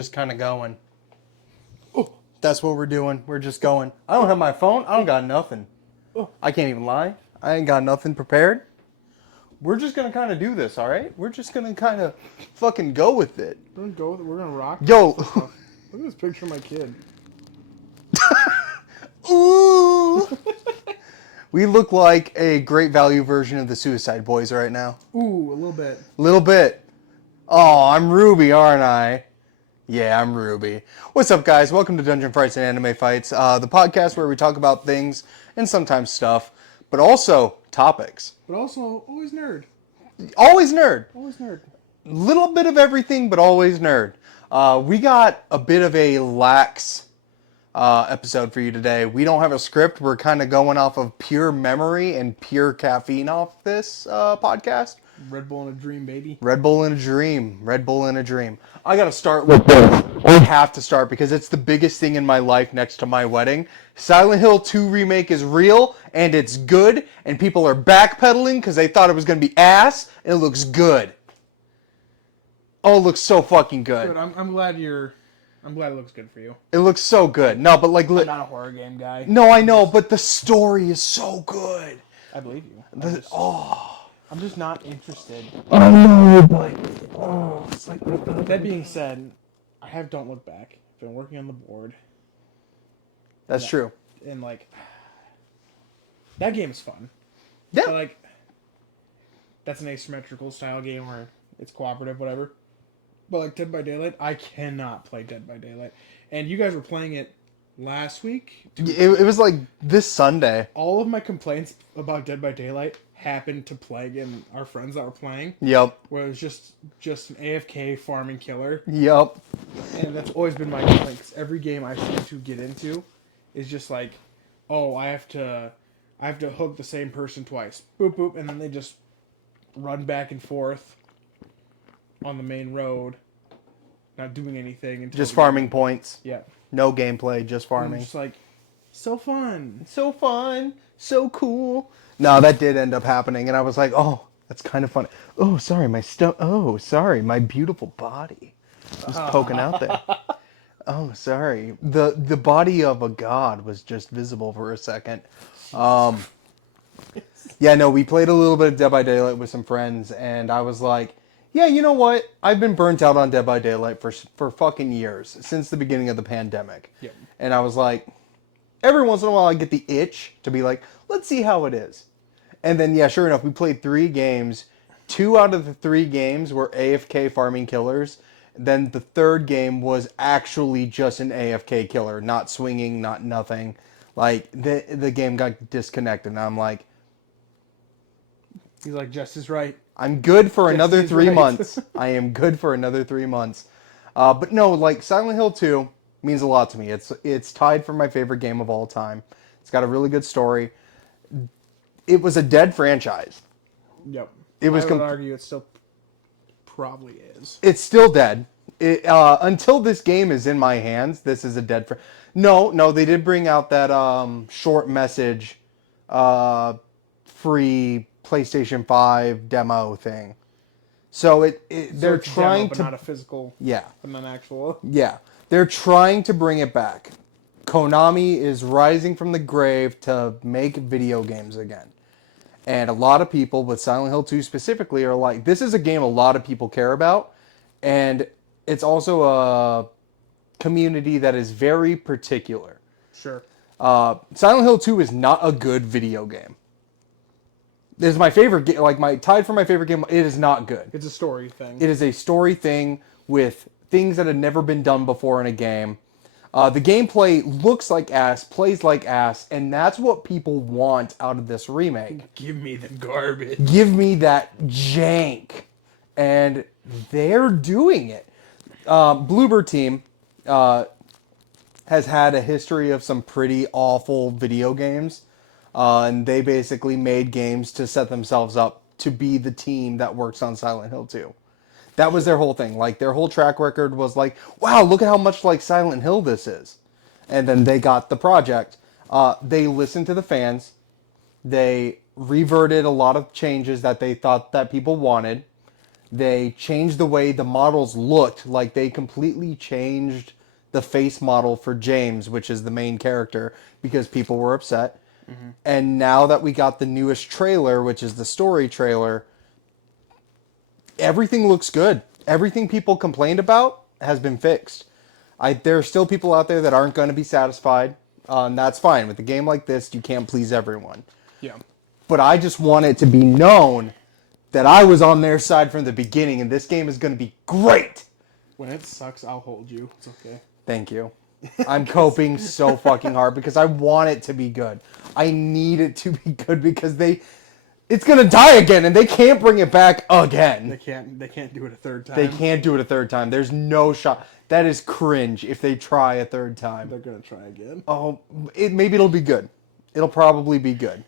Just kind of going. Oh, that's what we're doing. We're just going. I don't have my phone. I don't got nothing. I can't even lie. I ain't got nothing prepared. We're just gonna kind of do this, all right? We're just gonna kind of fucking go with it. We're gonna go with it. We're gonna rock. Yo. Look at this picture of my kid. Ooh. We look like a great value version of the Suicide Boys right now. Ooh, a little bit. Little bit. Oh, I'm Ruby, aren't I? Yeah, I'm Ruby. What's up, guys? Welcome to Dungeon Fights and Anime Fights, the podcast where we talk about things and sometimes stuff, but also topics. But also, always nerd. Always nerd. Always nerd. Little bit of everything, but always nerd. We got a bit of a lax episode for you today. We don't have a script. We're kind of going off of pure memory and pure caffeine off this podcast. Red Bull in a dream, baby. Red Bull in a dream. Red Bull in a dream. I gotta start with this. I have to start because it's the biggest thing in my life next to my wedding. Silent Hill 2 remake is real and it's good, and people are backpedaling because they thought it was gonna be ass, and it looks good. Oh, it looks so fucking good. Good. I'm glad it looks good for you. It looks so good. No, but like, I'm not a horror game guy. no, I know, but the story is so good. I believe you. I'm just not interested. I know, but it's like That being said, I have Don't Look Back. I've been working on the board. that's true. And like, that game is fun. Yeah. But like, that's an asymmetrical style game where it's cooperative, whatever. But like Dead by Daylight, I cannot play Dead by Daylight. And you guys were playing it last week. It was like this Sunday. All of my complaints about Dead by Daylight happened to plague in our friends that were playing. Yep. Where it was just an AFK farming killer. Yep. And that's always been my complaint. Because every game I seem to get into is just like, oh, I have to hook the same person twice. Boop, boop. And then they just run back and forth on the main road, not doing anything. Until Just farming points. Yeah. No gameplay, just And farming. just like, so fun. So fun. So cool. No, that did end up happening, and I was like, oh, that's kind of funny. Oh, sorry, my beautiful body was poking out there. Oh, sorry. The body of a god was just visible for a second. Yeah, no, we played a little bit of Dead by Daylight with some friends, and I was like, yeah, you know what? I've been burnt out on Dead by Daylight for fucking years, since the beginning of the pandemic. Yep. And I was like, every once in a while I get the itch to be like, let's see how it is. And then, yeah, sure enough, we played 3 games. 2 out of the 3 games were AFK farming killers. Then the 3rd game was actually just an AFK killer, not swinging, not nothing. Like, the game got disconnected, and I'm like, He's like, Jess is right. I'm good for another 3 right. months. I am good for another 3 months. But no, like, Silent Hill 2 means a lot to me. It's tied for my favorite game of all time. It's got a really good story. It was a dead franchise. Yep. I would argue it still probably is. It's still dead. Until this game is in my hands, this is a dead No, they did bring out that short message free PlayStation 5 demo thing. So they're it's trying demo, but to not a physical, yeah. but not actual. Yeah. They're trying to bring it back. Konami is rising from the grave to make video games again. And a lot of people, with Silent Hill 2 specifically, are like, this is a game a lot of people care about. And it's also a community that is very particular. Sure. Silent Hill 2 is not a good video game. It is my favorite game, tied for my favorite game. It is not good. It's a story thing. It is a story thing with things that had never been done before in a game. The gameplay looks like ass, plays like ass, and that's what people want out of this remake. Give me the garbage. Give me that jank. And they're doing it. Bloober Team has had a history of some pretty awful video games. And they basically made games to set themselves up to be the team that works on Silent Hill 2. That was their whole thing. Like, their whole track record was like, wow, look at how much like Silent Hill this is. And then they got the project. They listened to the fans. They reverted a lot of changes that they thought that people wanted. They changed the way the models looked. Like they completely changed the face model for James, which is the main character, because people were upset. And now that we got the newest trailer, which is the story trailer, everything looks good. Everything people complained about has been fixed. There are still people out there that aren't going to be satisfied. And that's fine. With a game like this, you can't please everyone. Yeah. But I just want it to be known that I was on their side from the beginning, and this game is going to be great. When it sucks, I'll hold you. It's okay. Thank you. I'm coping so fucking hard because I want it to be good. I need it to be good because it's going to die again, and they can't bring it back again. They can't do it a third time. They can't do it a third time. There's no shot. That is cringe if they try a third time. They're gonna try again. Oh, maybe it'll be good. It'll probably be good.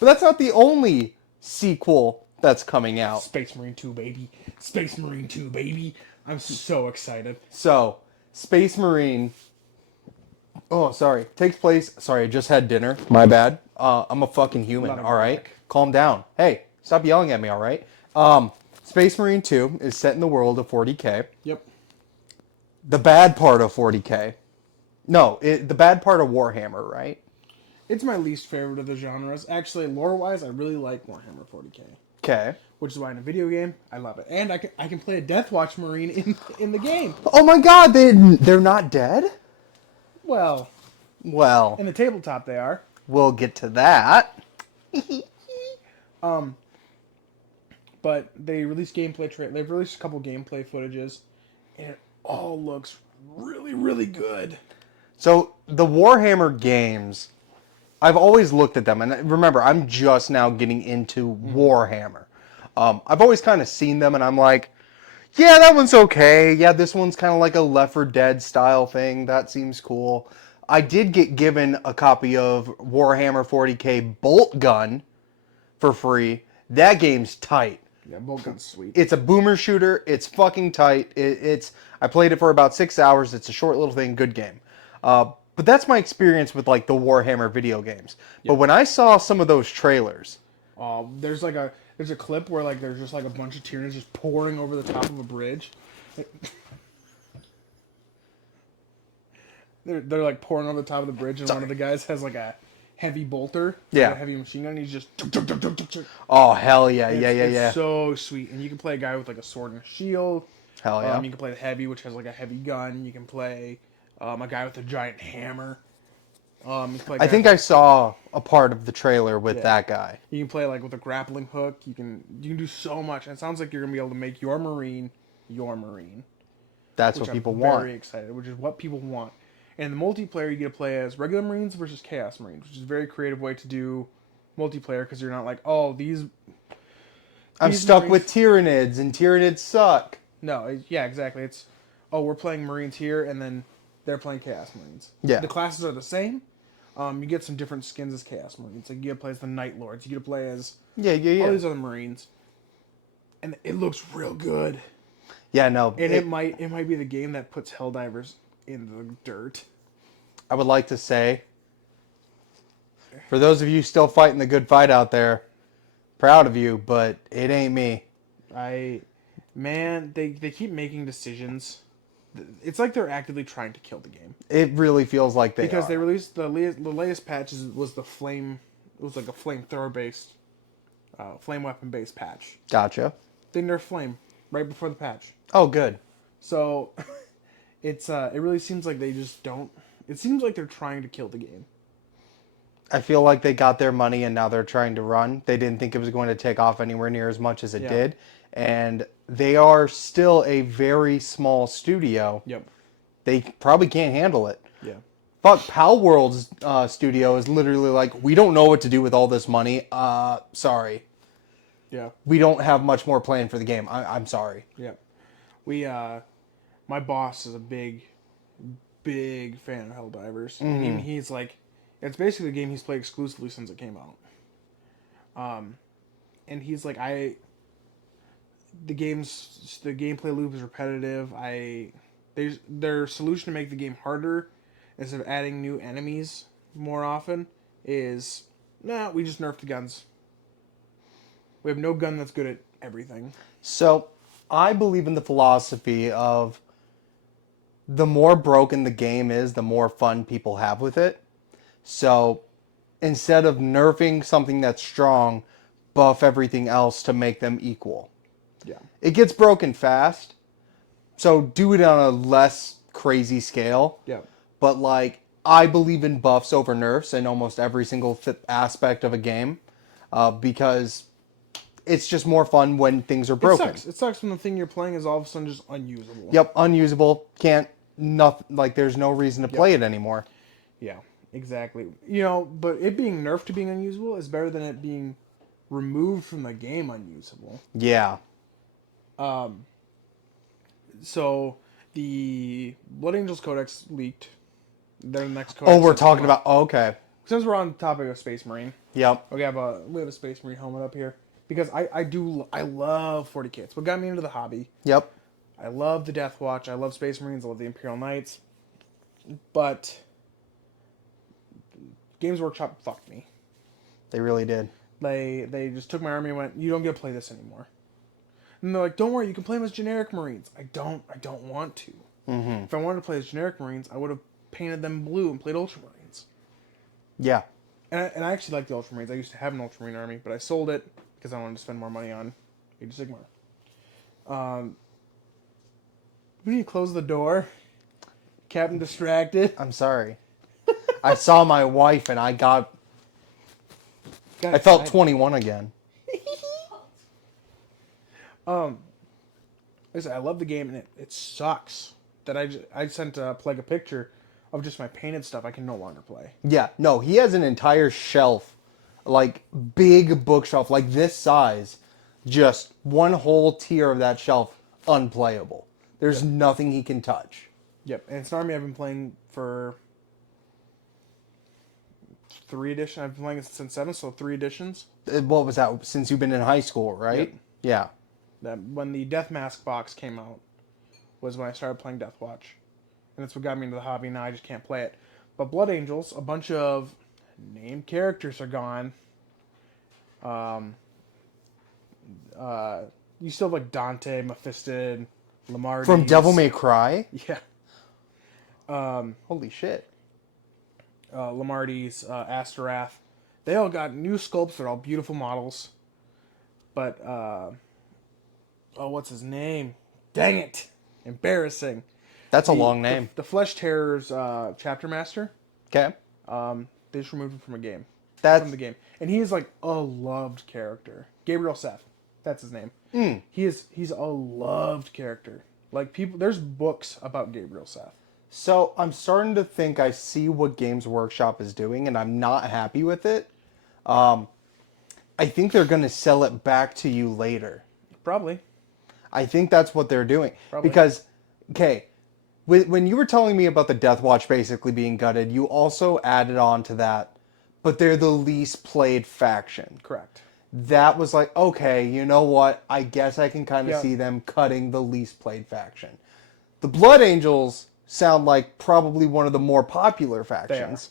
But that's not the only sequel that's coming out. Space Marine 2, baby. Space Marine 2, baby. I'm so excited. So, Space Marine... Oh, sorry. Takes place... Sorry, I just had dinner. My bad. I'm a fucking human, alright? Calm down. Hey, stop yelling at me, alright? Space Marine 2 is set in the world of 40K. Yep. The bad part of 40K. No, the bad part of Warhammer, right? It's my least favorite of the genres. Actually, lore-wise, I really like Warhammer 40K. Okay. Which is why in a video game, I love it. And I can play a Deathwatch Marine in the game. Oh my god, they're not dead? Well, Well, in the tabletop they are. we'll get to that. But they released gameplay they've released a couple gameplay footages, and it all looks really, really good. So, the Warhammer games, I've always looked at them, and remember, I'm just now getting into Warhammer. I've always kind of seen them, and I'm like, yeah, that one's okay. Yeah, this one's kind of like a Left 4 Dead style thing. That seems cool. I did get given a copy of Warhammer 40K Bolt Gun for free. That game's tight. Yeah, Bolt Gun's sweet. It's a boomer shooter. It's fucking tight. I played it for about 6 hours. It's a short little thing. Good game. But that's my experience with like the Warhammer video games. But when I saw some of those trailers, There's a clip where like there's just like a bunch of Tyranids just pouring over the top of a bridge. They're like pouring over the top of the bridge, and one of the guys has like a heavy bolter, Yeah. a heavy machine gun. And he's just oh hell yeah, It's so sweet, and you can play a guy with like a sword and a shield. Hell yeah. You can play the heavy, which has like a heavy gun. You can play a guy with a giant hammer. I think I saw a part of the trailer with that guy. You can play like with a grappling hook. You can do so much. And it sounds like you're gonna be able to make your Marine. That's Which what people I'm want. very excited, which is what people want. And in the multiplayer, you get to play as regular Marines versus Chaos Marines, which is a very creative way to do multiplayer because you're not like, oh, I'm stuck with Tyranids, and Tyranids suck. No, yeah, exactly. It's, oh, we're playing Marines here, and then they're playing Chaos Marines. Yeah. The classes are the same. You get some different skins as Chaos Marines. Like, you get to play as the Night Lords. You get to play as Yeah. all these other Marines. And it looks real good. Yeah, no. And it might be the game that puts Helldivers in the dirt. I would like to say, for those of you still fighting the good fight out there, proud of you, but it ain't me. Man, they keep making decisions. It's like they're actively trying to kill the game. It really feels like they Because are. they released the latest patch was the flame. It was like a flamethrower based, flame weapon based patch. Gotcha. They nerfed flame right before the patch. Oh, good. So, it really seems like they just don't. It seems like they're trying to kill the game. I feel like they got their money and now they're trying to run. They didn't think it was going to take off anywhere near as much as it did. And they are still a very small studio. Yep. They probably can't handle it. Yeah. Fuck, Pal World's studio is literally like, we don't know what to do with all this money. Sorry. Yeah. We don't have much more planned for the game. I'm sorry. Yep. My boss is a big fan of Helldivers. Mm-hmm. And he's like, it's basically a game he's played exclusively since it came out. And he's like, the gameplay loop is repetitive. Their solution to make the game harder, instead of adding new enemies more often, is, nah, we just nerf the guns. We have no gun that's good at everything. So, I believe in the philosophy of the more broken the game is, the more fun people have with it. So instead of nerfing something that's strong, buff everything else to make them equal. Yeah. It gets broken fast, so do it on a less crazy scale. Yeah. But like, I believe in buffs over nerfs in almost every single aspect of a game, because it's just more fun when things are broken. It sucks when the thing you're playing is all of a sudden just unusable. Yep, unusable. Can't nothing like. There's no reason to play it anymore. Yeah, exactly. You know, but it being nerfed to being unusable is better than it being removed from the game unusable. Yeah. So the Blood Angels Codex leaked. Their next codex. Oh, we're talking about. Oh, okay. Since we're on the topic of Space Marine, Yep. we have a Space Marine helmet up here because I love 40 kits. What got me into the hobby. Yep. I love the Death Watch. I love Space Marines. I love the Imperial Knights. But Games Workshop fucked me. They really did. They just took my army and went, you don't get to play this anymore. And they're like, don't worry, you can play them as generic Marines. I don't want to. Mm-hmm. If I wanted to play as generic Marines, I would have painted them blue and played Ultramarines. Yeah. And I actually like the Ultramarines. I used to have an Ultramarine army, but I sold it because I wanted to spend more money on Age of Sigmar. We need to close the door. Captain distracted. I'm sorry. I saw my wife and I felt excited. 21 again. Listen, I love the game, and it sucks that I sent Plague a picture of just my painted stuff I can no longer play. Yeah. No, he has an entire shelf, like big bookshelf, like this size, just one whole tier of that shelf unplayable. There's nothing he can touch. Yep, and it's an army I've been playing for 3 editions. I've been playing it since 7, so 3 editions. What was that? Since you've been in high school, right? Yep. Yeah. That when the Death Mask box came out was when I started playing Death Watch. And that's what got me into the hobby. Now I just can't play it. But Blood Angels, a bunch of named characters are gone. You still have like Dante, Mephiston, Lamar From Devil May Cry? Yeah. Holy shit. Lamarty's, Asterath. They all got new sculpts. They're all beautiful models. But, what's his name? Dang it. Embarrassing. That's a long name. The Flesh Terror's chapter master. Okay. They just removed him from a game. That's From the game. And he is like a loved character. Gabriel Seth. That's his name. He's a loved character. Like there's books about Gabriel Seth. So I'm starting to think I see what Games Workshop is doing, and I'm not happy with it. I think they're going to sell it back to you later. Probably. I think that's what they're doing. Probably. Because, okay, when you were telling me about the Death Watch basically being gutted, you also added on to that, but they're the least played faction. Correct. That was like, okay, you know what? I guess I can kind of Yeah. see them cutting the least played faction. The Blood Angels sound like probably one of the more popular factions.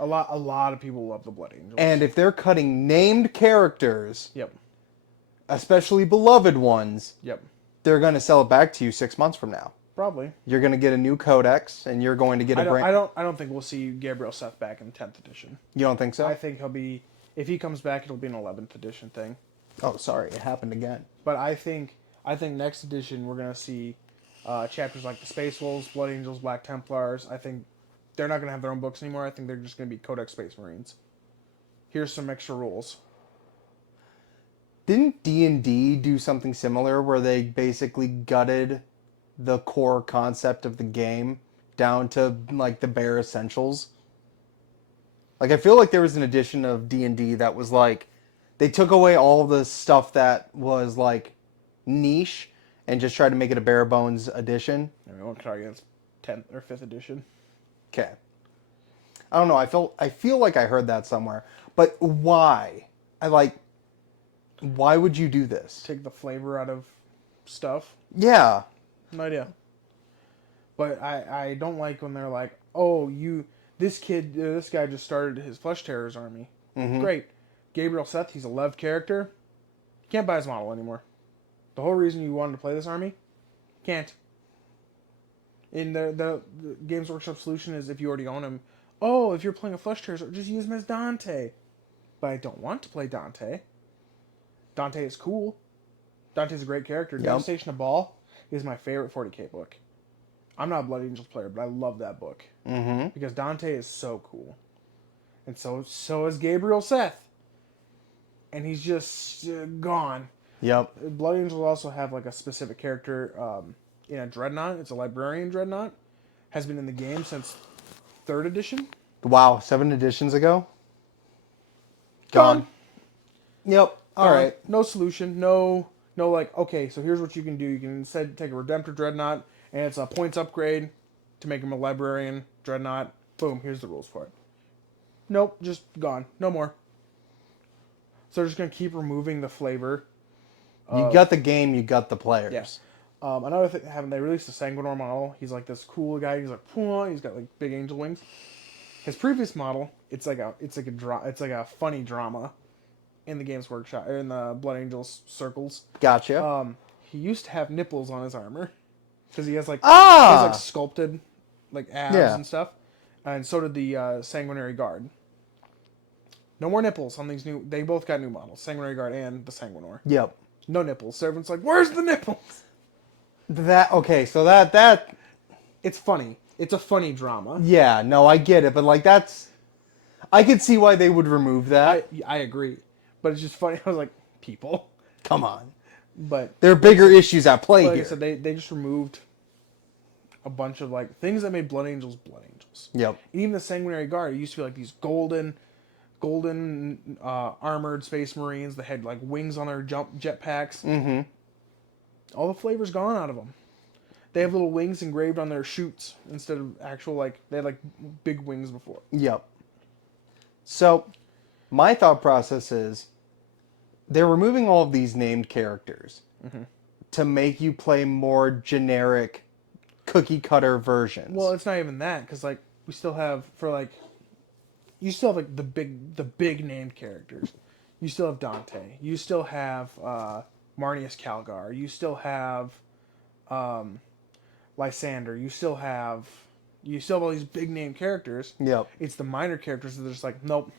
A lot of people love the Blood Angels. And if they're cutting named characters, Yep. especially beloved ones, Yep. they're going to sell it back to you 6 months from now. Probably. You're going to get a new codex, and you're going to get a brand. I don't think we'll see Gabriel Seth back in 10th edition. You don't think so? I think he'll be, if he comes back, it'll be an 11th edition thing. Oh, sorry, it happened again. But I think next edition we're gonna see chapters like the Space Wolves, Blood Angels, Black Templars. I think they're not gonna have their own books anymore. I think they're just gonna be Codex Space Marines. Here's some extra rules. Didn't D&D do something similar where they basically gutted the core concept of the game down to like the bare essentials? Like I feel like there was an edition of D&D that was like they took away all the stuff that was like niche and just tried to make it a bare bones edition. I mean, I won't argue against 10th or 5th edition. Okay. I don't know. I feel like I heard that somewhere. But why? Why would you do this? Take the flavor out of stuff. Yeah. No idea. But I don't like when they're like, oh, this guy just started his Flesh Terrors army. Mm-hmm. Great. Gabriel Seth, he's a loved character. Can't buy his model anymore. The whole reason you wanted to play this army, can't. In the Games Workshop solution is if you already own him. Oh, if you're playing a Flesh Tear, just use him as Dante. But I don't want to play Dante. Dante is cool. Dante's a great character. Yep. Devastation of Baal is my favorite 40k book. I'm not a Blood Angels player, but I love that book. Mm-hmm. Because Dante is so cool. And so is Gabriel Seth. And he's just gone. Yep. Blood Angels also have like a specific character in a Dreadnought. It's a Librarian Dreadnought. Has been in the game since 3rd edition. Wow, 7 editions ago? Gone. Yep. All right. No solution. No, like, okay, so here's what you can do. You can instead take a Redemptor Dreadnought, and it's a points upgrade to make him a Librarian Dreadnought. Boom, here's the rules for it. Nope, just gone. No more. So they're just going to keep removing the flavor. You got the game, you got the players. Yes. Another thing, they released a Sanguinor model. He's like this cool guy. He's like, he's got like big angel wings. His previous model, it's like a funny drama in the Games Workshop, or in the Blood Angels circles. Gotcha. He used to have nipples on his armor because he has like sculpted like abs and stuff, and so did the Sanguinary Guard. No more nipples on these new. They both got new models, Sanguinary Guard and the Sanguinor. Yep. No nipples. So everyone's like, "Where's the nipples?" So that it's funny. It's a funny drama. Yeah, no, I get it, but like I could see why they would remove that. I agree, but it's just funny. I was like, people, come on. But there are bigger issues at play like here. I said, they just removed a bunch of like things that made Blood Angels Blood Angels. Yep. And even the Sanguinary Guard, it used to be like these golden armored Space Marines that had like wings on their jetpacks. Mm-hmm. All the flavor's gone out of them. They have little wings engraved on their chutes instead of actual, like, they had like big wings before. Yep. So, my thought process is they're removing all of these named characters to make you play more generic cookie cutter versions. Well, it's not even that, because like we still have you still have like the big named characters. You still have Dante. You still have Marnius Calgar. You still have Lysander. You still have all these big name characters. Yep. It's the minor characters that are just like nope.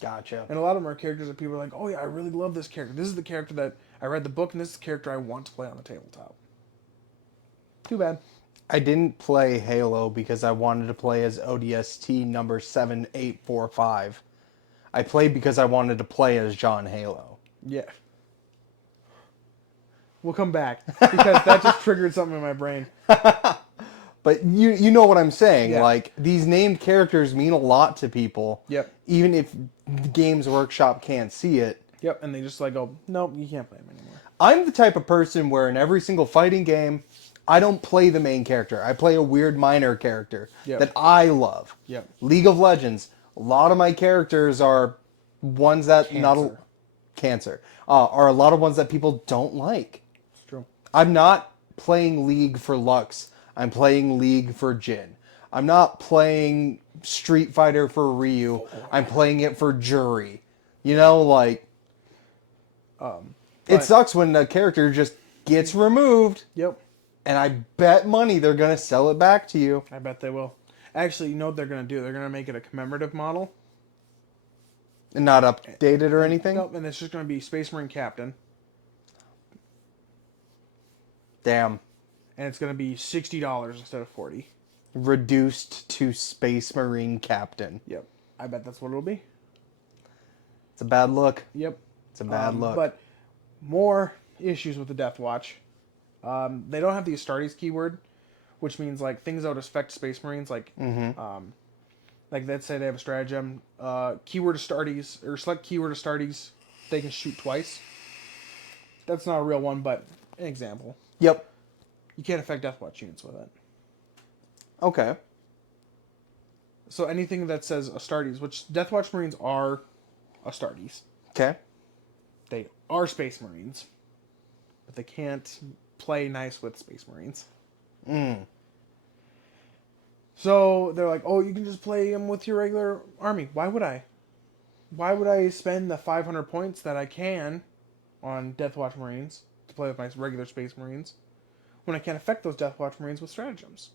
Gotcha. And a lot of them are characters that people are like, oh yeah, I really love this character. This is the character that I read the book, and this is the character I want to play on the tabletop. Too bad. I didn't play Halo because I wanted to play as ODST number 7845. I played because I wanted to play as John Halo. Yeah. We'll come back because that just triggered something in my brain. But you know what I'm saying. Yeah. Like, these named characters mean a lot to people. Yep. Even if Games Workshop can't see it. Yep, and they just like go, nope, you can't play them anymore. I'm the type of person where in every single fighting game, I don't play the main character. I play a weird minor character that I love. Yep. League of Legends. A lot of my characters are ones that are a lot of ones that people don't like. It's true. I'm not playing League for Lux. I'm playing League for Jin. I'm not playing Street Fighter for Ryu. I'm playing it for Jury. You know, like... it sucks when a character just gets removed. Yep. And I bet money they're going to sell it back to you. I bet they will. Actually, you know what they're going to do? They're going to make it a commemorative model. And not updated or anything? Nope, and it's just going to be Space Marine Captain. Damn. And it's going to be $60 instead of $40. Reduced to Space Marine Captain. Yep. I bet that's what it'll be. It's a bad look. Yep. It's a bad look. But more issues with the Death Watch. They don't have the Astartes keyword, which means like things that would affect Space Marines, like like let's say they have a stratagem, keyword Astartes or select keyword Astartes, they can shoot twice. That's not a real one, but an example. Yep. You can't affect Death Watch units with it. Okay. So anything that says Astartes, which Death Watch Marines are Astartes. Okay. They are Space Marines, but they can't play nice with Space Marines. So they're like, oh, you can just play them with your regular army. Why would I? why would I spend the 500 points that I can on Death Watch Marines to play with my regular Space Marines when I can't affect those Death Watch Marines with stratagems?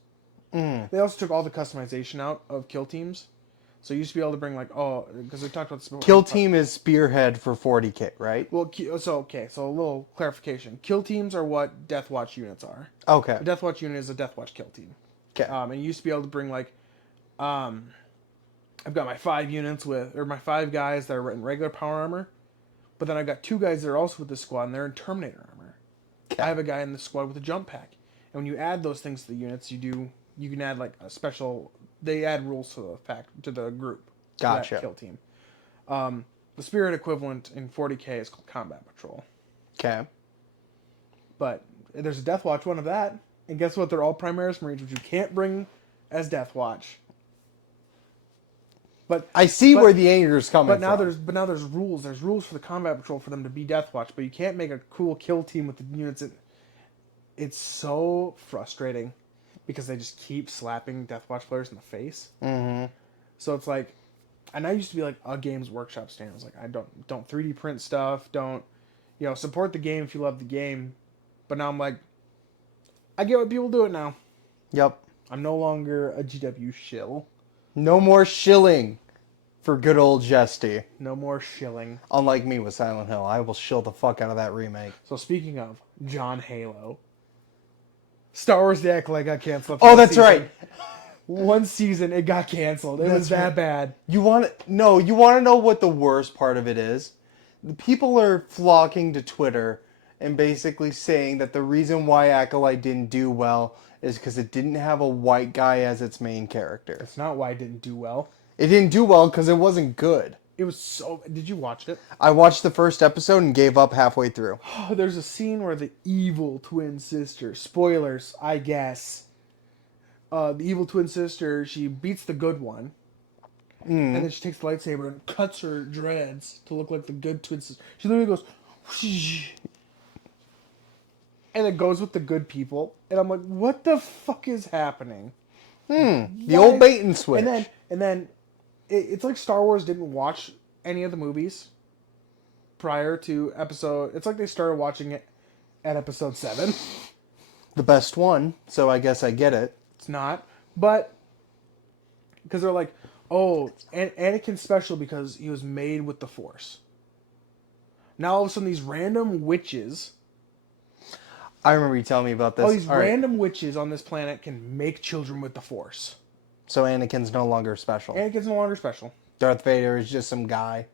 They also took all the customization out of kill teams. So you used to be able to bring because we talked about this before. Kill team is spearhead for 40k, right? Well, so a little clarification. Kill teams are what Death Watch units are. Okay. A Death Watch unit is a Death Watch kill team. Okay. And you used to be able to bring I've got my 5 units my 5 guys that are in regular power armor, but then I've got 2 guys that are also with the squad and they're in Terminator armor. Okay. I have a guy in the squad with a jump pack, and when you add those things to the units, you can add like a special. They add rules to the group. Gotcha. That kill team. The Spirit equivalent in 40k is called Combat Patrol. Okay. But there's a Death Watch one of that, and guess what? They're all Primaris Marines, which you can't bring as Death Watch. But I see where the anger is coming but now from. there's rules. There's rules for the Combat Patrol for them to be Death Watch, but you can't make a cool kill team with the units. It's so frustrating because they just keep slapping Death Watch players in the face. Mm-hmm. So it's like, and I used to be like a Games Workshop stand. I was like, I don't 3D print stuff. Don't, support the game if you love the game. But now I'm like, I get what people do it now. Yep. I'm no longer a GW shill. No more shilling for good old Jesty. No more shilling. Unlike me with Silent Hill, I will shill the fuck out of that remake. So speaking of John Halo, Star Wars The Acolyte got canceled. Oh, that's right. One season, it got canceled. It was that bad. You want to know what the worst part of it is? The people are flocking to Twitter and basically saying that the reason why Acolyte didn't do well is because it didn't have a white guy as its main character. That's not why it didn't do well. It didn't do well because it wasn't good. It was so... Did you watch it? I watched the first episode and gave up halfway through. There's a scene where the evil twin sister... Spoilers, I guess. The evil twin sister, she beats the good one. And then she takes the lightsaber and cuts her dreads to look like the good twin sister. She literally goes... Whoosh, and it goes with the good people. And I'm like, what the fuck is happening? The old bait and switch. And then it's like Star Wars didn't watch any of the movies prior to episode... It's like they started watching it at episode 7. The best one, so I guess I get it. It's not. But... Because they're like, oh, Anakin's special because he was made with the Force. Now all of a sudden these random witches... I remember you telling me about this. All these random witches on this planet can make children with the Force. So Anakin's no longer special. Anakin's no longer special. Darth Vader is just some guy.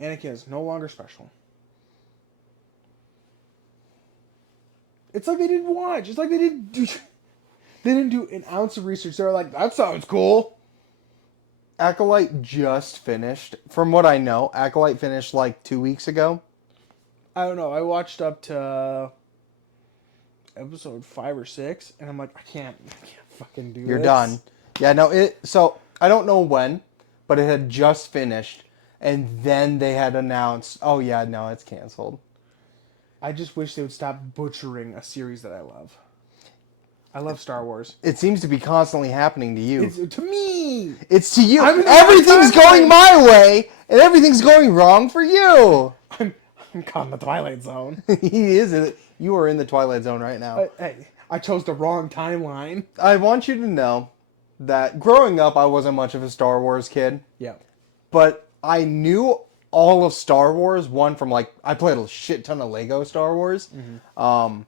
Anakin is no longer special. It's like they didn't watch. It's like they didn't do an ounce of research. They were like, that sounds cool. Acolyte just finished. From what I know, Acolyte finished like 2 weeks ago. I don't know. I watched up to episode 5 or 6, and I'm like, I can't fucking do this. You're done. Yeah, no, so I don't know when, but it had just finished, and then they had announced, oh yeah, no, it's canceled. I just wish they would stop butchering a series that I love. I love Star Wars. It seems to be constantly happening to you. It's to me. It's to you. I'm in the Everything's right going my way, and everything's going wrong for you. I'm caught in the Twilight Zone. He is. You are in the Twilight Zone right now. Hey, I chose the wrong timeline. I want you to know that growing up, I wasn't much of a Star Wars kid. Yeah. But I knew all of Star Wars. One from I played a shit ton of Lego Star Wars. Mm-hmm.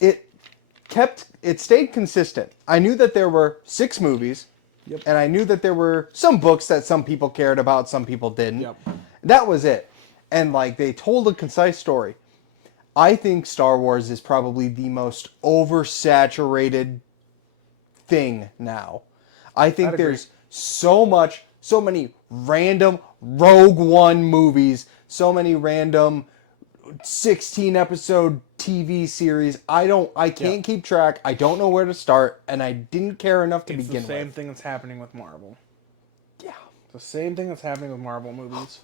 It stayed consistent. I knew that there were 6 movies. Yep. And I knew that there were some books that some people cared about, some people didn't. Yep. That was it. And they told a concise story. I think Star Wars is probably the most oversaturated thing now. I think there's so many random Rogue One movies, so many random 16-episode TV series. I can't keep track. I don't know where to start, and I didn't care enough to begin with. It's the same thing that's happening with Marvel. Yeah. It's the same thing that's happening with Marvel movies.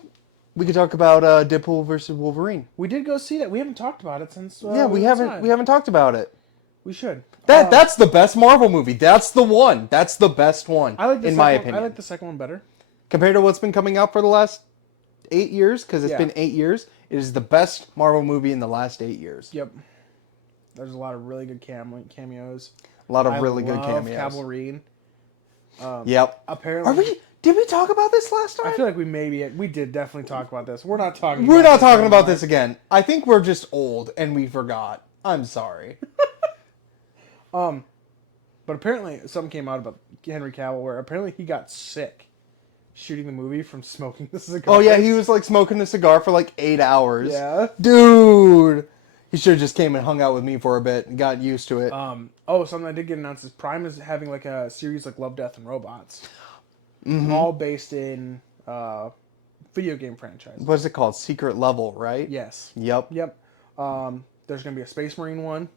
We could talk about Deadpool versus Wolverine. We did go see that. We haven't talked about it since. We haven't talked about it. We should. That's the best Marvel movie. That's the one. That's the best one. In my opinion. I like the second one better. Compared to what's been coming out for the last 8 years, because it's Yeah. been 8 years, it is the best Marvel movie in the last 8 years. Yep. There's a lot of really good cameos. A lot of really good love cameos. Cavalry. Yep. Apparently, Did we talk about this last time? I feel like we did definitely talk about this. We're not talking. We're not talking about anymore. this again. I think we're just old and we forgot. I'm sorry. But apparently, something came out about Henry Cavill where apparently he got sick shooting the movie from smoking the cigar. Oh yeah, he was like smoking a cigar for like 8 hours. Yeah. Dude. He should have just came and hung out with me for a bit and got used to it. Something I did get announced is Prime is having like a series like Love, Death, and Robots, all based in video game franchise. What's it called? Secret Level, right? Yes. Yep. Yep. There's gonna be a Space Marine one,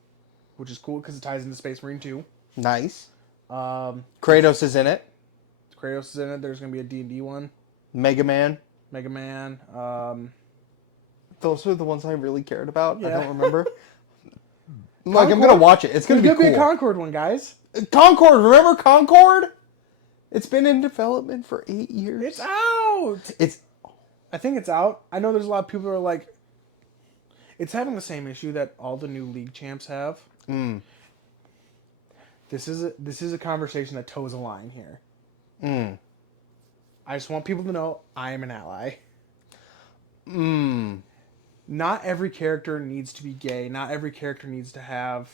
which is cool because it ties into Space Marine 2. Nice. Kratos is in it. Kratos is in it. There's gonna be a D&D one. Mega Man. Mega Man. Those are the ones I really cared about. Yeah. I don't remember. Like, I'm gonna watch it. It's gonna be There's cool. gonna be a Concord one, guys. Concord. Remember Concord? It's been in development for 8 years. It's out. It's. I think it's out. I know there's a lot of people who are like, it's having the same issue that all the new league champs have. This is a conversation that toes a line here. I just want people to know I am an ally. Not every character needs to be gay. Not every character needs to have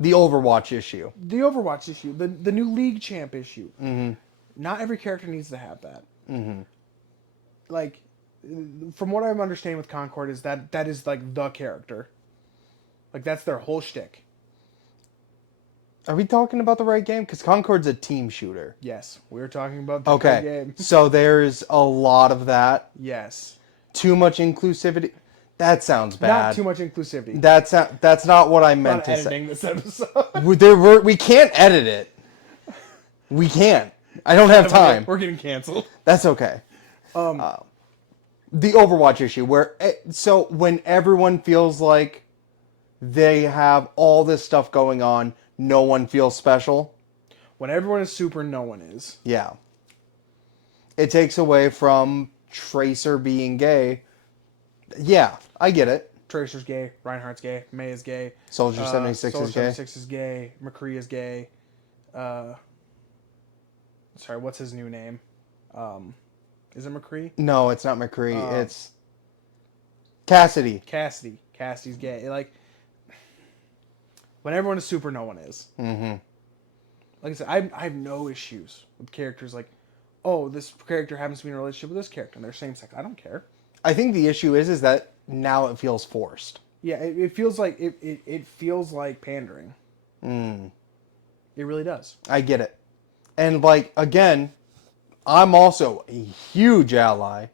The Overwatch issue. the Overwatch issue, the new league champ issue. Not every character needs to have that. Like, from what I'm understanding with Concord is that is like the character. Like that's their whole shtick. Are we talking about the right game? Because Concord's a team shooter. Yes, we're talking about the Okay. game. So there's a lot of that. Yes. Too much inclusivity. That sounds bad. Not too much inclusivity. That's not what I meant Not to editing this episode. say. We can't edit it. We can't. I don't have time. We're getting canceled. That's okay. The Overwatch issue, so when everyone feels like they have all this stuff going on, no one feels special. When everyone is super, no one is. Yeah. It takes away from Tracer being gay. Yeah, I get it. Tracer's gay. Reinhardt's gay. May is gay. Soldier 76 Soldier is gay. 76 is gay. McCree is gay. Sorry, what's his new name? Is it McCree? No, it's not McCree. It's Cassidy. Cassidy. Cassidy's gay. Like, when everyone is super, no one is. Mm-hmm. Like I said, I have no issues with characters like, oh, this character happens to be in a relationship with this character and they're same sex. I don't care. I think the issue is that now it feels forced. Yeah, it feels like it feels like pandering. It really does. I get it. And like, again, I'm also a huge ally,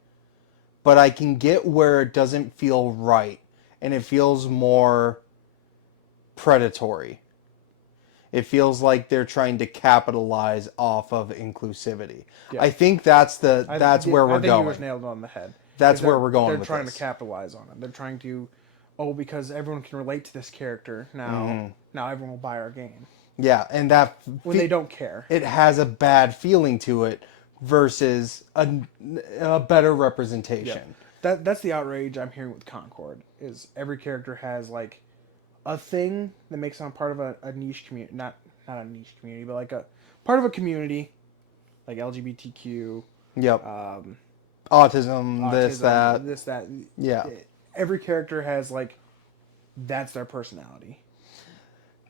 but I can get where it doesn't feel right and it feels more predatory. It feels like they're trying to capitalize off of inclusivity. Yeah. I think that's where we're I think going. you just nailed it on the head. That's where we're going They're with trying this. to capitalize on it. They're trying to, because everyone can relate to this character now. Now everyone will buy our game Yeah, and when they don't care. it has a bad feeling to it versus a better representation. That's the outrage I'm hearing with Concord. Is every character has like a thing that makes them part of a niche community, not a niche community, but like a part of a community, like LGBTQ. Yep. Autism, this, this, that. Yeah. Every character has like, that's their personality.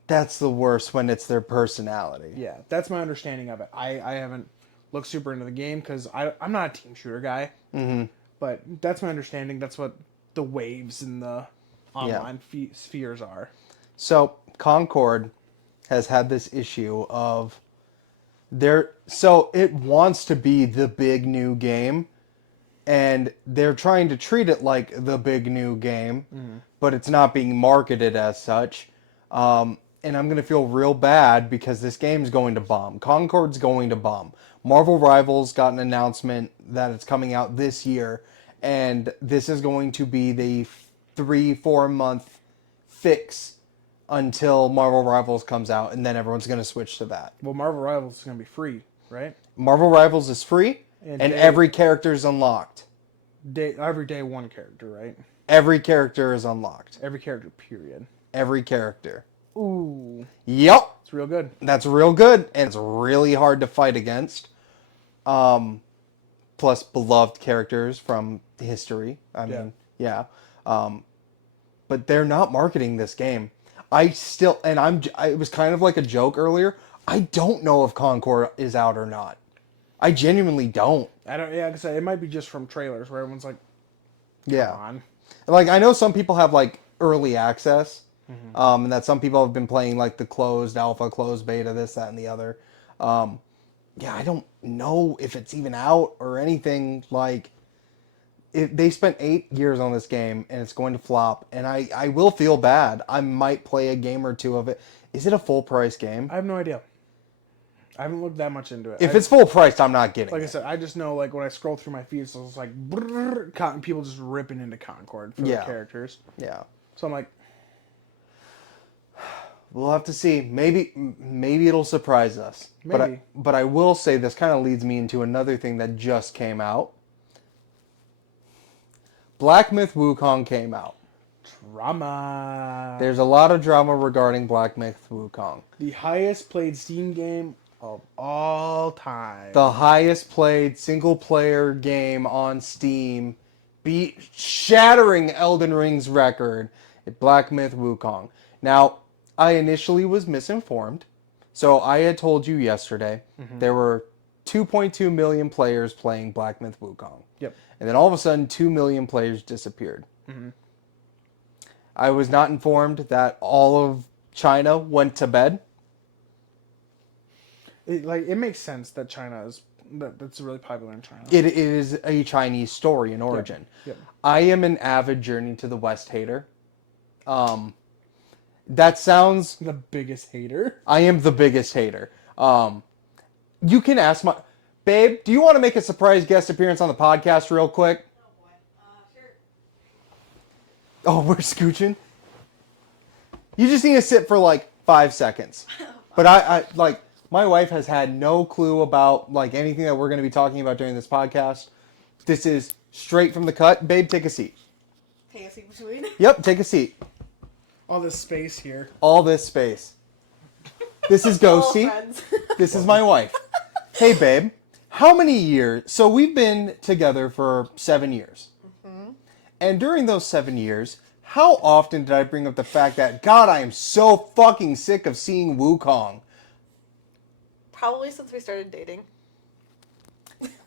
That's the worst when it's their personality. Yeah, that's my understanding of it. I haven't looked super into the game because I'm not a team shooter guy. But that's my understanding. That's what the waves in the online spheres are. So Concord has had this issue of so it wants to be the big new game, and they're trying to treat it like the big new game, but it's not being marketed as such. And I'm going to feel real bad because this game's going to bomb. Concord's going to bomb. Marvel Rivals got an announcement that it's coming out this year, and this is going to be the 3-4 month fix until Marvel Rivals comes out, and then everyone's going to switch to that. Well, Marvel Rivals is going to be free, right? Marvel Rivals is free, And every character is unlocked. Every day one character, right? Every character is unlocked. Every character, period. Every character. Ooh. Yep. It's real good. That's real good. And it's really hard to fight against. Plus beloved characters from history. I mean, yeah. But they're not marketing this game. It was kind of like a joke earlier. I don't know if Concord is out or not. I genuinely don't. I don't. Yeah, because it might be just from trailers where everyone's like, Yeah. "Come on." Like, I know some people have, like, early access. And that some people have been playing, like, the closed alpha, closed beta, this, that, and the other. Yeah, I don't know if it's even out or anything. Like, they spent 8 years on this game, and it's going to flop. And I will feel bad. I might play a game or two of it. Is it a full-price game? I have no idea. I haven't looked that much into it. If it's full-priced, I'm not getting it. Like I said, I just know, like, when I scroll through my feeds, it's like, people just ripping into Concord for the characters. Yeah. So I'm like, we'll have to see. Maybe it'll surprise us. Maybe. But I will say this kind of leads me into another thing that just came out. Black Myth Wukong came out. drama. There's a lot of drama regarding Black Myth Wukong. The highest played Steam game of all time. The highest played single player game on Steam, shattering Elden Ring's record at Black Myth Wukong. Now, I initially was misinformed. So I had told you yesterday there were 2.2 million players playing Black Myth Wukong. Yep. And then all of a sudden 2 million players disappeared. I was not informed that all of China went to bed. It makes sense that that's really popular in China. It is a Chinese story in origin. Yep. I am an avid Journey to the West hater. That sounds... The biggest hater. I am the biggest hater. You can ask my... Babe, do you want to make a surprise guest appearance on the podcast real quick? Oh boy. Sure. Oh, we're scooching? You just need to sit for like 5 seconds. But I like... My wife has had no clue about like anything that we're going to be talking about during this podcast. This is straight from the cut. Babe, take a seat. Take a seat between. Yep, take a seat. All this space here. All this space. This is Ghosty. This is my wife. Hey, babe. How many years? So we've been together for 7 years. And during those 7 years, how often did I bring up the fact that, God, I am so fucking sick of seeing Wukong? Probably since we started dating.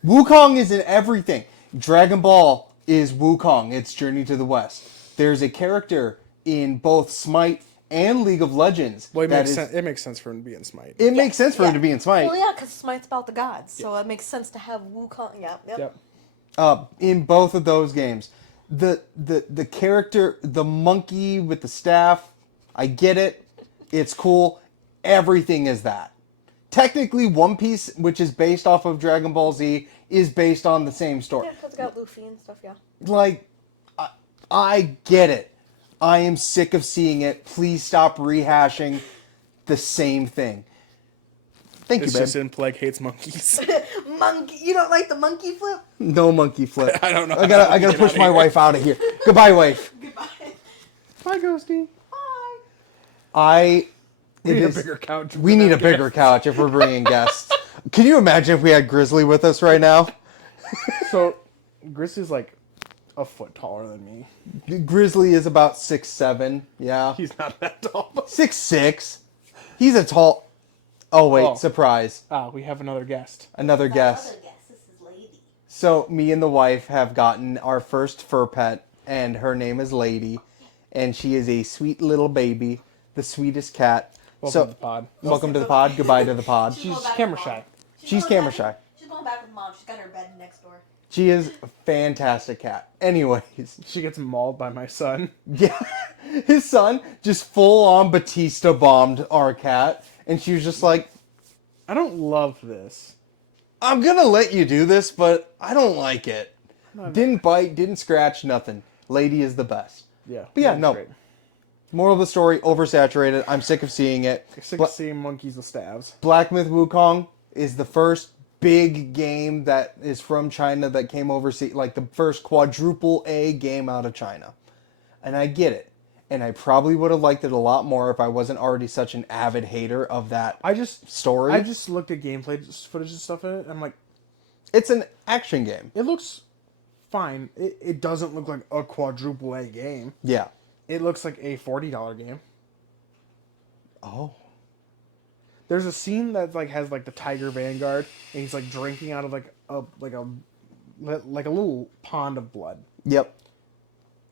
Wukong is in everything. Dragon Ball is Wukong. It's Journey to the West. There's a character in both Smite and League of Legends. Well, it makes sense for him to be in Smite. It makes sense for him to be in Smite. Well, yeah, because Smite's about the gods, so it makes sense to have Wukong. Yep. In both of those games. The character, the monkey with the staff, I get it. It's cool. Everything is that. Technically, One Piece, which is based off of Dragon Ball Z, is based on the same story. Yeah, because it's got Luffy and stuff, yeah. Like, I get it. I am sick of seeing it. Please stop rehashing the same thing. Thank you, babe. Just in Plague hates monkeys. Monkey, you don't like the monkey flip? No monkey flip. I don't know. I gotta push my wife out of here. Goodbye, wife. Goodbye. Bye, Ghosty. Bye. We need a bigger couch. We need a bigger couch if we're bringing guests. Can you imagine if we had Grizzly with us right now? So, Grizzly's like a foot taller than me. Grizzly is about 6'7". Yeah. He's not that tall. 6'6". He's a tall... Oh, wait. Oh. Surprise. We have another guest. Another guest. This is Lady. So, me and the wife have gotten our first fur pet, and her name is Lady. And she is a sweet little baby. The sweetest cat. Welcome to the pod. Welcome to the pod. Goodbye to the pod. She's camera shy. She's camera shy. She's going back with mom. She's got her bed next door. She is a fantastic cat. Anyways. She gets mauled by my son. Yeah. His son just full on Batista bombed our cat. And she was just like, I don't love this. I'm going to let you do this, but I don't like it. Didn't bite, didn't scratch, nothing. Lady is the best. Yeah. But yeah, that's no. great. Moral of the story, oversaturated. I'm sick of seeing it. Sick of seeing monkeys with staves. Black Myth Wukong is the first big game that is from China that came overseas, like the first quadruple A game out of China. And I get it. And I probably would have liked it a lot more if I wasn't already such an avid hater of that story. I just looked at gameplay footage and stuff in it, and I'm like, It's an action game. it looks fine. It doesn't look like a quadruple A game. Yeah. It looks like a $40 game. Oh. There's a scene that like has like the Tiger Vanguard, and he's like drinking out of like a little pond of blood. Yep.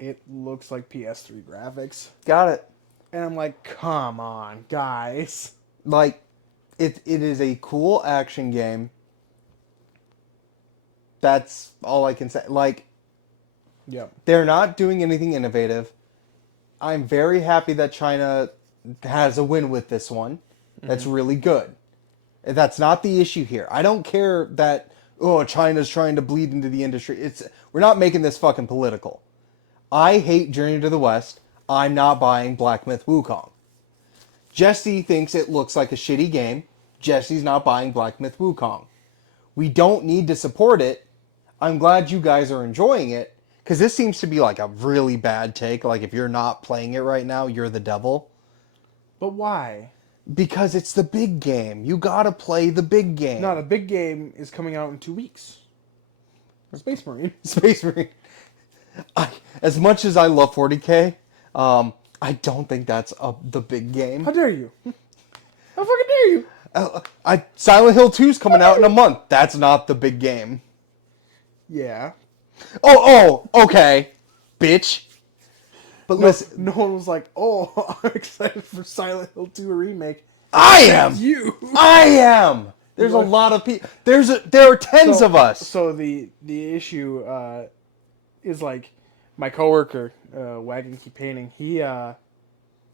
It looks like PS3 graphics, Got it. and I'm like, come on, guys. Like, it is a cool action game. That's all I can say. Like, Yep. they're not doing anything innovative. I'm very happy that China has a win with this one. That's really good. That's not the issue here. I don't care that, oh, China's trying to bleed into the industry. We're not making this fucking political. I hate Journey to the West. I'm not buying Black Myth Wukong. Jesse thinks it looks like a shitty game. Jesse's not buying Black Myth Wukong. We don't need to support it. I'm glad you guys are enjoying it, because this seems to be like a really bad take. Like, if you're not playing it right now, you're the devil. But why? Because it's the big game. You gotta play the big game. No, the big game is coming out in 2 weeks. Space Marine. Space Marine. As much as I love 40K, I don't think that's the big game. How dare you? How fucking dare you? Silent Hill 2's coming out in a month. That's not the big game. Yeah. Oh, okay, bitch. But listen, No one was like, oh, I'm excited for Silent Hill 2 remake. I am. You. I am. There's a lot of people. There are tens of us. So the issue is like my coworker, Wagon Keep Painting. Him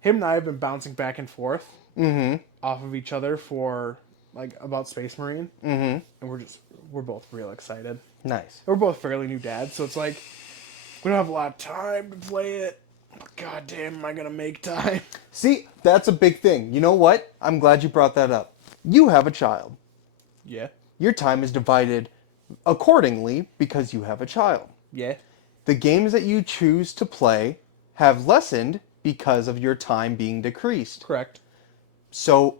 and I have been bouncing back and forth off of each other for like about Space Marine, and we're both real excited. Nice. We're both fairly new dads, so it's like we don't have a lot of time to play it. God damn, am I gonna make time? See, that's a big thing. You know what? I'm glad you brought that up. You have a child. Yeah. Your time is divided accordingly because you have a child. Yeah. The games that you choose to play have lessened because of your time being decreased. Correct. So,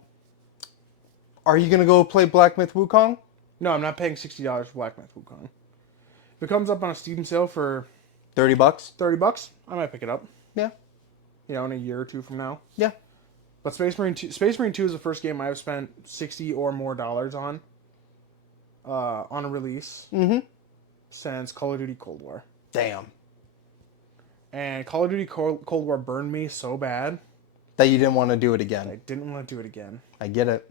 are you going to go play Black Myth Wukong? No, I'm not paying $60 for Black Myth Wukong. If it comes up on a Steam sale for $30? $30, I might pick it up. Yeah. You know, in a year or two from now. Yeah. But Space Marine 2 is the first game I've spent $60 or more on a release since Call of Duty Cold War. Damn. And Call of Duty Cold War burned me so bad That you didn't want to do it again. I didn't want to do it again. I get it.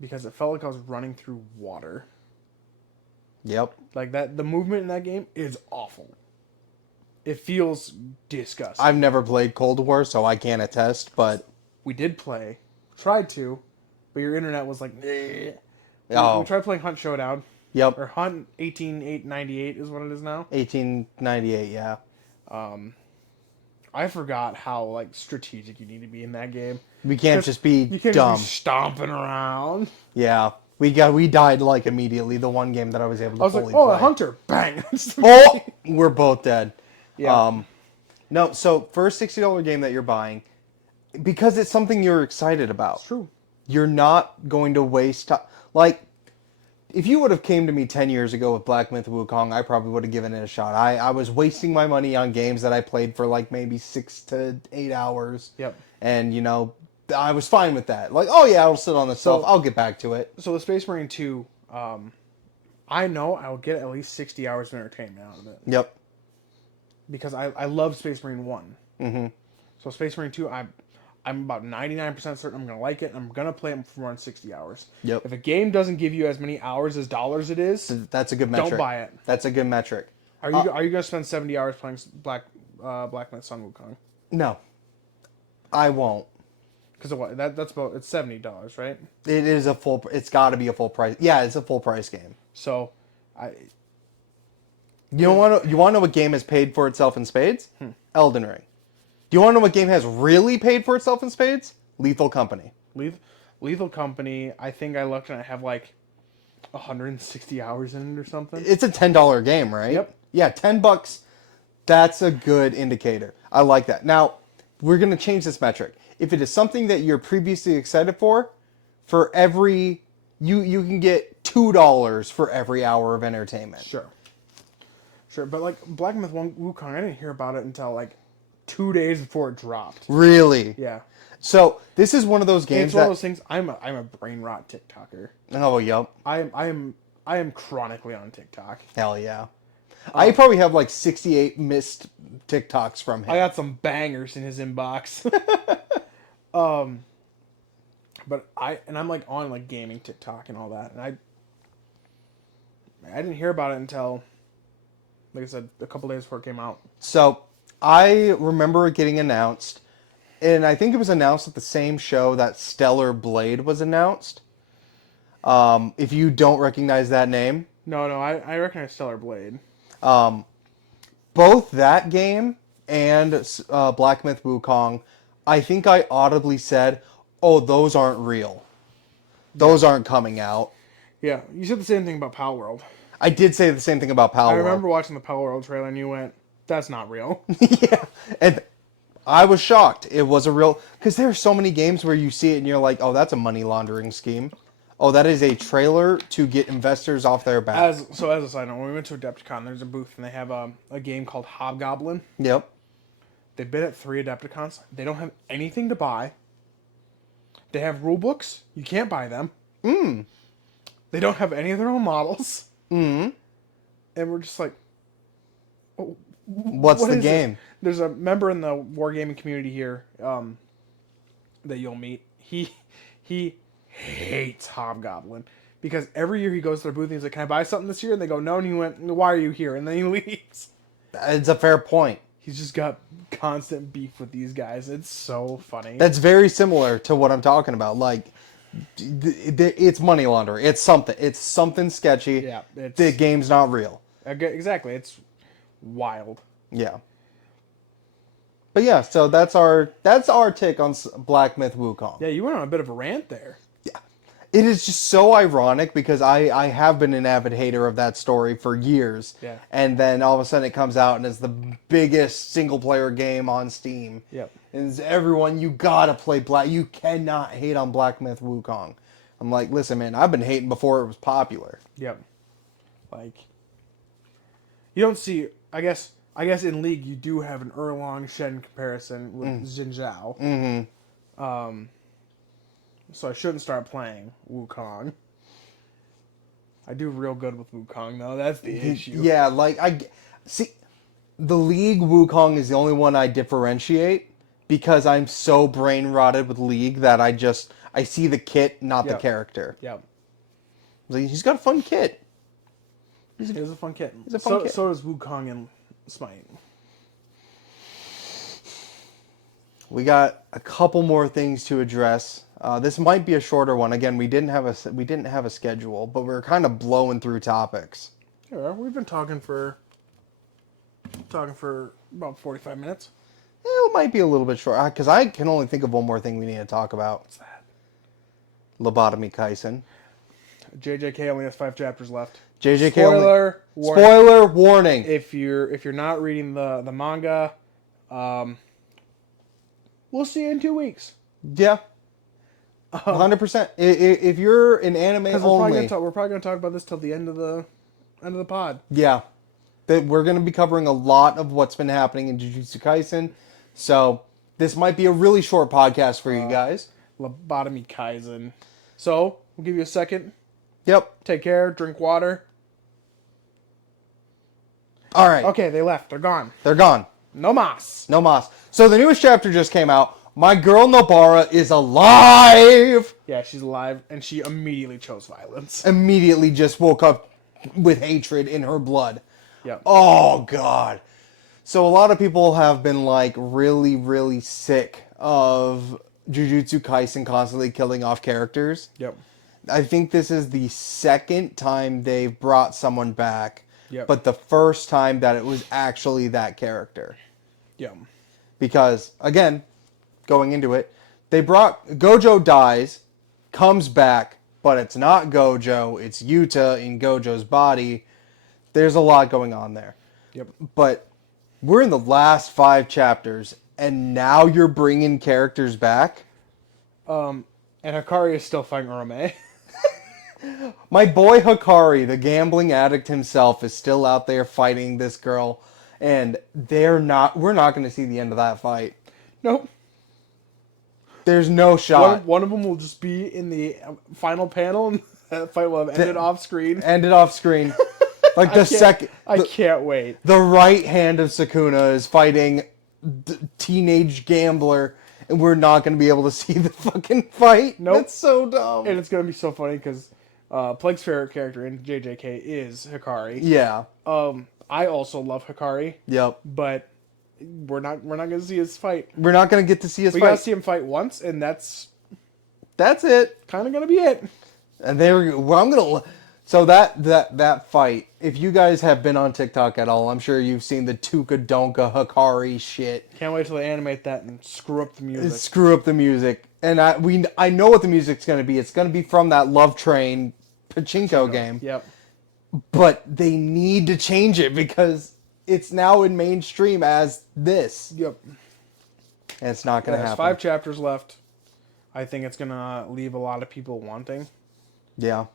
Because it felt like I was running through water. Yep. Like that, the movement in that game is awful. It feels disgusting. I've never played Cold War, so I can't attest, but... We did play. Tried to. But your internet was like, nah. Oh. We tried playing Hunt Showdown. Yep. Or Hunt 18898 is what it is now. 1898, yeah. I forgot how like strategic you need to be in that game. We can't just be You can't dumb. just be stomping around. Yeah. We died like immediately, the one game that I was able to I was fully like, oh, play. a hunter. Bang. Oh! We're both dead. Yeah. No, so for a $60 game that you're buying, because it's something you're excited about. It's true. You're not going to waste time. Like, if you would have came to me 10 years ago with Black Myth Wukong, I probably would have given it a shot. I was wasting my money on games that I played for like maybe 6 to 8 hours. Yep. And, you know, I was fine with that. Like, oh yeah, I'll sit on the shelf. I'll get back to it. So the Space Marine 2, I know I'll get at least 60 hours of entertainment out of it. Yep. Because I love Space Marine 1. Mm-hmm. So Space Marine 2, I'm about 99% certain I'm going to like it. I'm going to play it for around 60 hours. Yep. If a game doesn't give you as many hours as dollars it is, That's a good metric. don't buy it. That's a good metric. Are you going to spend 70 hours playing Black Myth Sun Wukong? No. I won't. Because what? That's about, it's $70, right? It is it's got to be a full price. Yeah, it's a full price game. So, You want to know what game has paid for itself in spades? Elden Ring. Do you want to know what game has really paid for itself in spades? Lethal Company. Lethal Company, I think I looked and I have like 160 hours in it or something. It's a $10 game, right? Yep. Yeah, $10. That's a good indicator. I like that. Now, we're going to change this metric. If it is something that you're previously excited for every you can get $2 for every hour of entertainment. Sure, but like Black Myth Wukong, I didn't hear about it until like 2 days before it dropped. Really? Yeah. So this is one of those games It's one of those things. I'm a brain rot TikToker. Oh, yep. I am chronically on TikTok. Hell yeah. I probably have like 68 missed TikToks from him. I got some bangers in his inbox. But I'm like on like gaming TikTok and all that, and I didn't hear about it until, like I said, a couple days before it came out. So I remember it getting announced, and I think it was announced at the same show that Stellar Blade was announced. If you don't recognize that name. No, I recognize Stellar Blade. Both that game and Black Myth Wukong, I think I audibly said, oh, those aren't real. Those aren't coming out. Yeah, you said the same thing about Pal World. I did say the same thing about Pal I World. remember watching the Pal World trailer and you went, that's not real. Yeah, and I was shocked. It was a real... Because there are so many games where you see it and you're like, oh, that's a money laundering scheme. Oh, that is a trailer to get investors off their back. As a side note, when we went to Adepticon, there's a booth and they have a game called Hobgoblin. Yep. They've been at 3 Adepticons. They don't have anything to buy. They have rule books. You can't buy them. They don't have any of their own models. And we're just like, oh, What's the game? This? There's a member in the wargaming community here that you'll meet. He hates Hobgoblin because every year he goes to their booth and he's like, can I buy something this year? And they go, no. And he went, why are you here? And then he leaves. It's a fair point. He's just got constant beef with these guys. It's so funny. That's very similar to what I'm talking about. Like, it's money laundering. It's something. It's something sketchy. Yeah, the game's not real. Exactly. It's wild. Yeah. But yeah, so that's our take on Black Myth Wukong. Yeah, you went on a bit of a rant there. Yeah. It is just so ironic because I have been an avid hater of that story for years. Yeah. And then all of a sudden it comes out and it's the biggest single player game on Steam. Yep. And it's everyone, you gotta play you cannot hate on Black Myth Wukong. I'm like, listen man, I've been hating before it was popular. Yep. Like, you don't see, I guess in League you do have an Erlong Shen comparison with Xin Zhao. Mm-hmm. So I shouldn't start playing Wukong. I do real good with Wukong though. That's the issue. Yeah, like see, the League Wukong is the only one I differentiate because I'm so brain rotted with League that I see the kit, not the character. Yep. Like, he's got a fun kit. It is a fun kit. It's a fun kit. So does Wukong and Smite. We got a couple more things to address. This might be a shorter one. Again, we didn't have a schedule, but we're kind of blowing through topics. Yeah, we've been talking for about 45 minutes. It might be a little bit short because I can only think of one more thing we need to talk about. What's that? Lobotomy Kaisen. JJK only has 5 chapters left. JJK Spoiler warning. Spoiler warning. If you're not reading the manga, we'll see you in 2 weeks. Yeah. 100%. If you're an anime only, we're probably gonna talk about this till the end of the pod. yeah, we're gonna be covering a lot of what's been happening in Jujutsu Kaisen. So this might be a really short podcast for you guys. Lobotomy Kaisen. So we'll give you a second. Yep. Take care. Drink water. All right. Okay, they left. They're gone. They're gone. No mas. No mas. So the newest chapter just came out. My girl Nobara is alive. Yeah, she's alive, and she immediately chose violence. Immediately just woke up with hatred in her blood. Yep. Oh, God. So a lot of people have been, like, really, really sick of Jujutsu Kaisen constantly killing off characters. Yep. I think this is the second time they've brought someone back. Yep. But the first time that it was actually that character. Yep. Because, again, going into it, they brought... Gojo dies, comes back, but it's not Gojo. It's Yuta in Gojo's body. There's a lot going on there. Yep. But we're in the last 5 chapters, and now you're bringing characters back? And Hikari is still fighting Urome. My boy Hikari, the gambling addict himself, is still out there fighting this girl, and we're not going to see the end of that fight. Nope. There's no shot. One of them will just be in the final panel, and that fight will have ended off screen. Ended off screen. Like the second. I can't wait. The right hand of Sukuna is fighting teenage gambler, and we're not going to be able to see the fucking fight. Nope. That's so dumb. And it's going to be so funny because Plague's favorite character in JJK is Hikari. Yeah. I also love Hikari. Yep. But we're not going to see his fight. We're not going to get to see his We fight. got to see him fight once, and that's it. kind of going to be it. And so that fight, if you guys have been on TikTok at all, I'm sure you've seen the Tuka Donka Hikari shit. Can't wait till they animate that and screw up the music. Screw up the music. And I know what the music's going to be. It's going to be from that Love Train pachinko game. Yep. But they need to change it because it's now in mainstream as this. Yep. And it's not going to There's happen. 5 chapters left. I think it's going to leave a lot of people wanting. Yeah.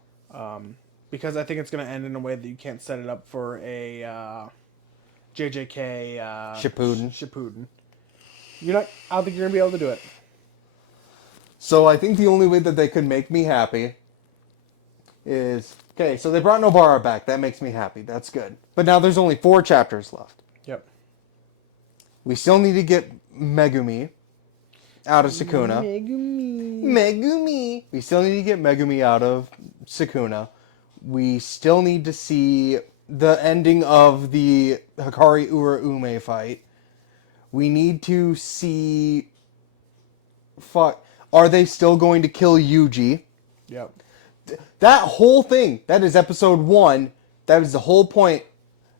Because I think it's going to end in a way that you can't set it up for a JJK Shippuden. I don't think you're going to be able to do it. So I think the only way that they could make me happy is... Okay, so they brought Nobara back. That makes me happy. That's good. But now there's only 4 chapters left. Yep. We still need to get Megumi out of Sukuna. Megumi. We still need to get Megumi out of Sukuna. We still need to see the ending of the Hikari Ume fight. We need to see... Are they still going to kill Yuji? Yep. That whole thing, that is episode 1. That is the whole point.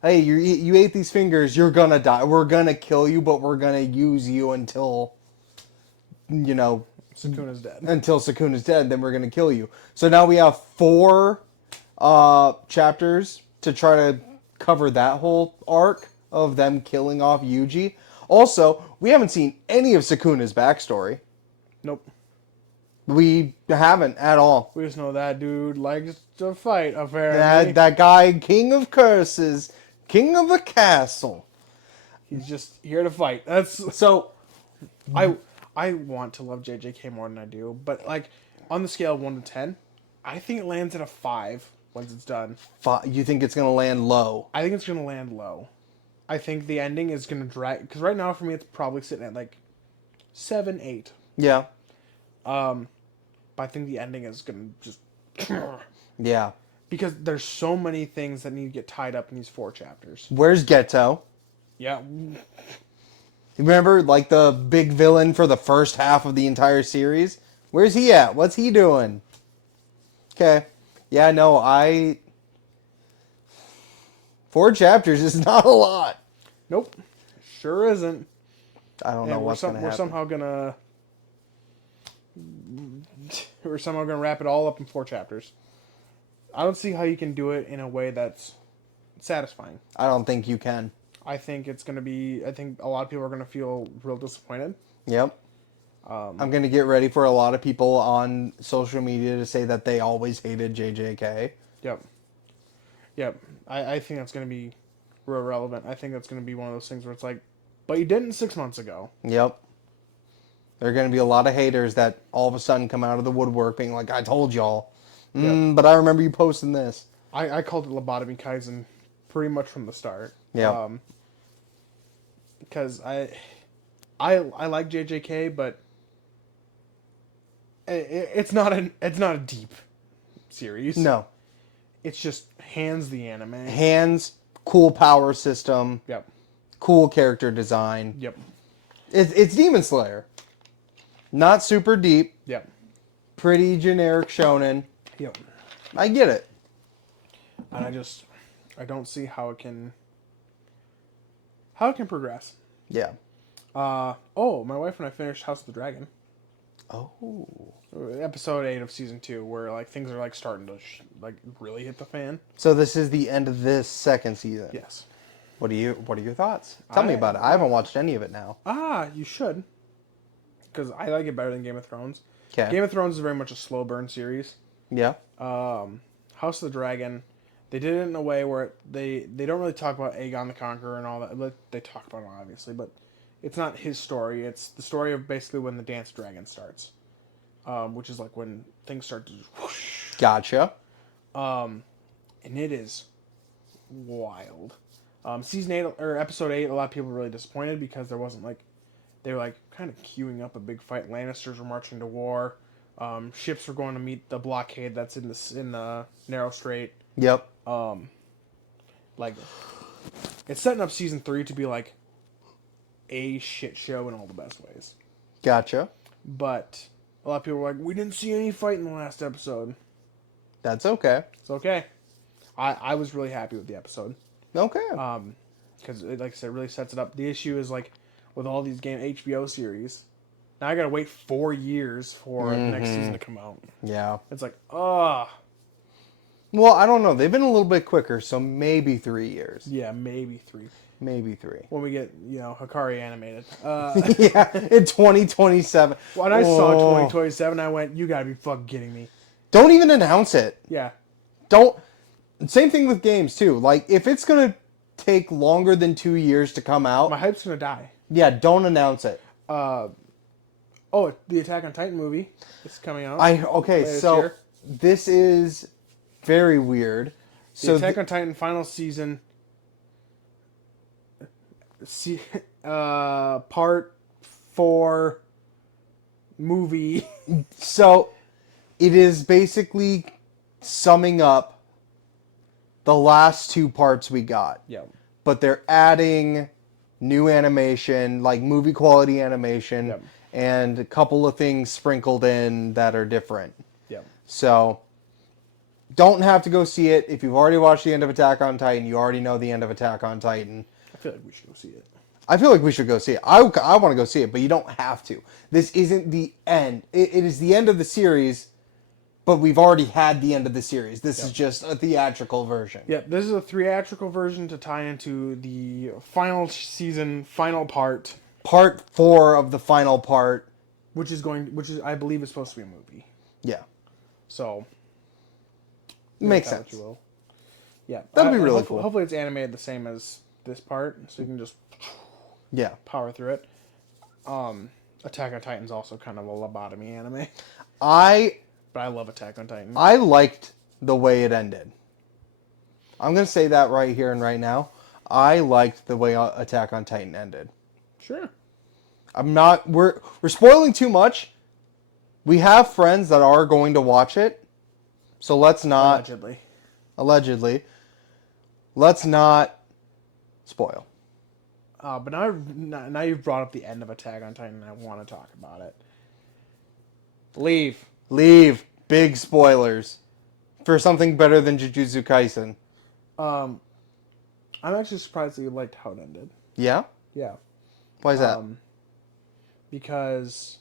Hey, you ate these fingers, you're gonna die. We're gonna kill you, but we're gonna use you until, Sukuna's dead. Until Sukuna's dead, then we're gonna kill you. So now we have 4 chapters to try to cover that whole arc of them killing off Yuji. Also, we haven't seen any of Sukuna's backstory. Nope. We haven't at all. We just know that dude likes to fight, apparently. That guy, king of curses, king of a castle. He's just here to fight. That's So, I want to love JJK more than I do, but like on the scale of 1 to 10, I think it lands at a 5 once it's done. you think it's going to land low? I think it's going to land low. I think the ending is going to drag, because right now for me it's probably sitting at like 7, 8. Yeah. But I think the ending is going to just... Yeah. Because there's so many things that need to get tied up in these 4 chapters. Where's Geto? Yeah. Remember, like, the big villain for the first half of the entire series? Where's he at? What's he doing? Okay. Yeah, no, 4 chapters is not a lot. Nope. Sure isn't. I don't know what's going to happen. We're somehow gonna wrap it all up in 4 chapters. I don't see how you can do it in a way that's satisfying. I don't think you can. I think it's gonna be. I think a lot of people are gonna feel real disappointed. Yep. I'm going to get ready for a lot of people on social media to say that they always hated JJK. Yep. I think that's gonna be real relevant. I think that's gonna be one of those things where it's like, but you didn't 6 months ago. Yep. There are going to be a lot of haters that all of a sudden come out of the woodwork being like, I told y'all. Yep. But I remember you posting this. I called it Lobotomy Kaisen pretty much from the start. Yeah. Because I like JJK, but it's not a deep series. No. It's just hands the anime. Hands, cool power system. Yep. Cool character design. Yep. It's Demon Slayer. Not super deep. Yep. Pretty generic shonen. Yep. I get it. And I don't see how it can progress. Yeah. My wife and I finished House of the Dragon. Oh. Episode 8 of season 2, where like things are like starting to like really hit the fan. So this is the end of this second season. Yes. What are your thoughts? Tell me about it. I haven't watched any of it now. You should, because I like it better than Game of Thrones. Okay. Game of Thrones is very much a slow burn series. Yeah. House of the Dragon, they did it in a way where they don't really talk about Aegon the Conqueror and all that. But they talk about it obviously, but it's not his story. It's the story of basically when the Dance of Dragons starts, which is like when things start to just whoosh. Gotcha. And it is wild. Season 8 or episode 8, a lot of people were really disappointed because there wasn't like, they were like kind of queuing up a big fight. Lannisters were marching to war. Ships were going to meet the blockade that's in the Narrow Strait. Yep. Like, it's setting up season 3 to be like a shit show in all the best ways. Gotcha. But a lot of people were like, we didn't see any fight in the last episode. That's okay. It's okay. I was really happy with the episode. Okay. Because, like I said, it really sets it up. The issue is, like, with all these HBO series, now I gotta wait 4 years for the next season to come out. Yeah. It's like, Well, I don't know. They've been a little bit quicker, so maybe 3 years. yeah, maybe 3. Maybe 3. When we get, Hikari animated. Yeah, in 2027. When I saw 2027, I went, you gotta be fucking kidding me. Don't even announce it. Yeah. Don't. Same thing with games, too. Like, if it's going to take longer than 2 years to come out, My hype's gonna die. yeah, don't announce it. The Attack on Titan movie is coming out. Okay, later so this year. this is very weird. The Attack on Titan final season, part 4 movie. So it is basically summing up the last 2 parts we got. Yeah. But they're adding new animation, like movie quality animation, Yep. and a couple of things sprinkled in that are different. Yeah. So don't have to go see it. If you've already watched the end of Attack on Titan, you already know the end of Attack on Titan. I feel like we should go see it. I feel like we should go see it. I want to go see it, but you don't have to. This isn't the end. It is the end of the series, but we've already had the end of the series. This is just a theatrical version. Yep, this is a theatrical version to tie into the final season, final part, Part 4 of the final part. which is I believe is supposed to be a movie. Yeah. So Makes make that what sense. you will. Yeah, That'd be really cool. Hopefully, it's animated the same as this part, so you can just Yeah. power through it. Attack on Titan's also kind of a lobotomy anime, but I love Attack on Titan. I liked the way it ended. I'm going to say that right here and right now. I liked the way Attack on Titan ended. Sure. We're spoiling too much. We have friends that are going to watch it. So let's not allegedly. Let's not spoil. But now you've brought up the end of Attack on Titan, and I want to talk about it. Leave. Big spoilers for something better than Jujutsu Kaisen. I'm actually surprised that you liked how it ended. Yeah? Yeah. Why is that? Because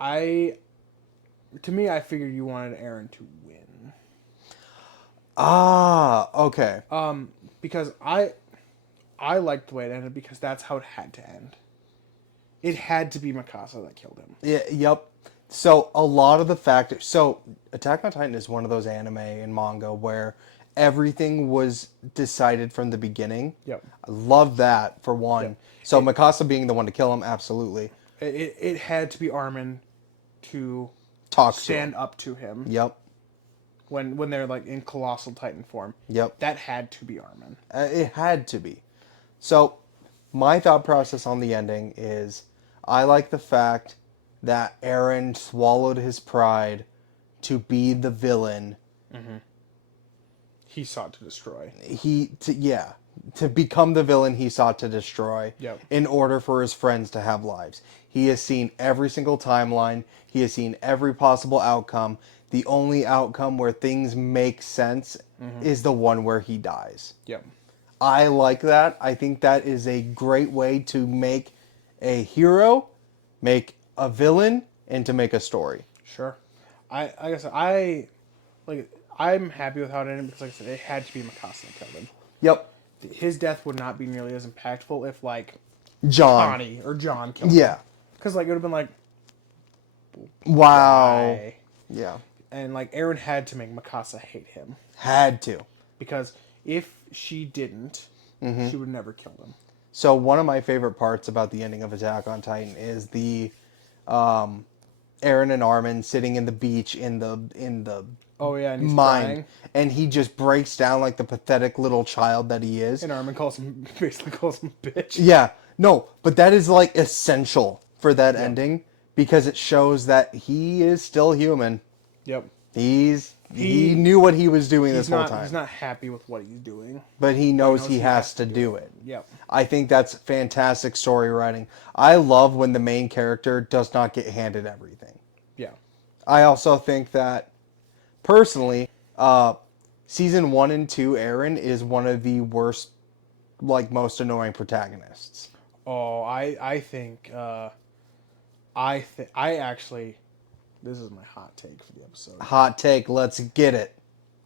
to me, I figured you wanted Eren to win. Okay. Because I liked the way it ended because that's how it had to end. It had to be Mikasa that killed him. Yeah, yep. So a lot of the factors. So Attack on Titan is one of those anime and manga where everything was decided from the beginning. Yep. I love that for one. Yep. So Mikasa being the one to kill him, absolutely. It had to be Armin to stand up to him. Yep. When they're like in colossal Titan form. Yep. That had to be Armin. It had to be. So my thought process on the ending is I like the fact that Eren swallowed his pride to be the villain. He sought to destroy. To become the villain he sought to destroy. Yep. In order for his friends to have lives. He has seen every single timeline. He has seen every possible outcome. The only outcome where things make sense is the one where he dies. Yep. I like that. I think that is a great way to make a hero, make a villain, and to make a story. Sure. Like I said, I'm happy with how it ended because, like I said, it had to be Mikasa that killed him. Yep. His death would not be nearly as impactful if, like, John. Connie or John killed him. Yeah. Because, like, it would have been like, Wow. why? Yeah. And, like, Eren had to make Mikasa hate him. Had to. Because if she didn't, she would never kill him. So one of my favorite parts about the ending of Attack on Titan is the Eren and Armin sitting in the beach in the Oh, yeah, and he's mine, crying. and he just breaks down like the pathetic little child that he is. And Armin basically calls him a bitch. Yeah, no, but that is like essential for that ending because it shows that he is still human. Yep. He knew what he was doing this whole time. He's not happy with what he's doing. But he knows he has to do it. Yep. I think that's fantastic story writing. I love when the main character does not get handed everything. Yeah. I also think that, personally, season 1 and 2 Eren is one of the worst, like, most annoying protagonists. Oh, I think actually, this is my hot take for the episode. Hot take, let's get it.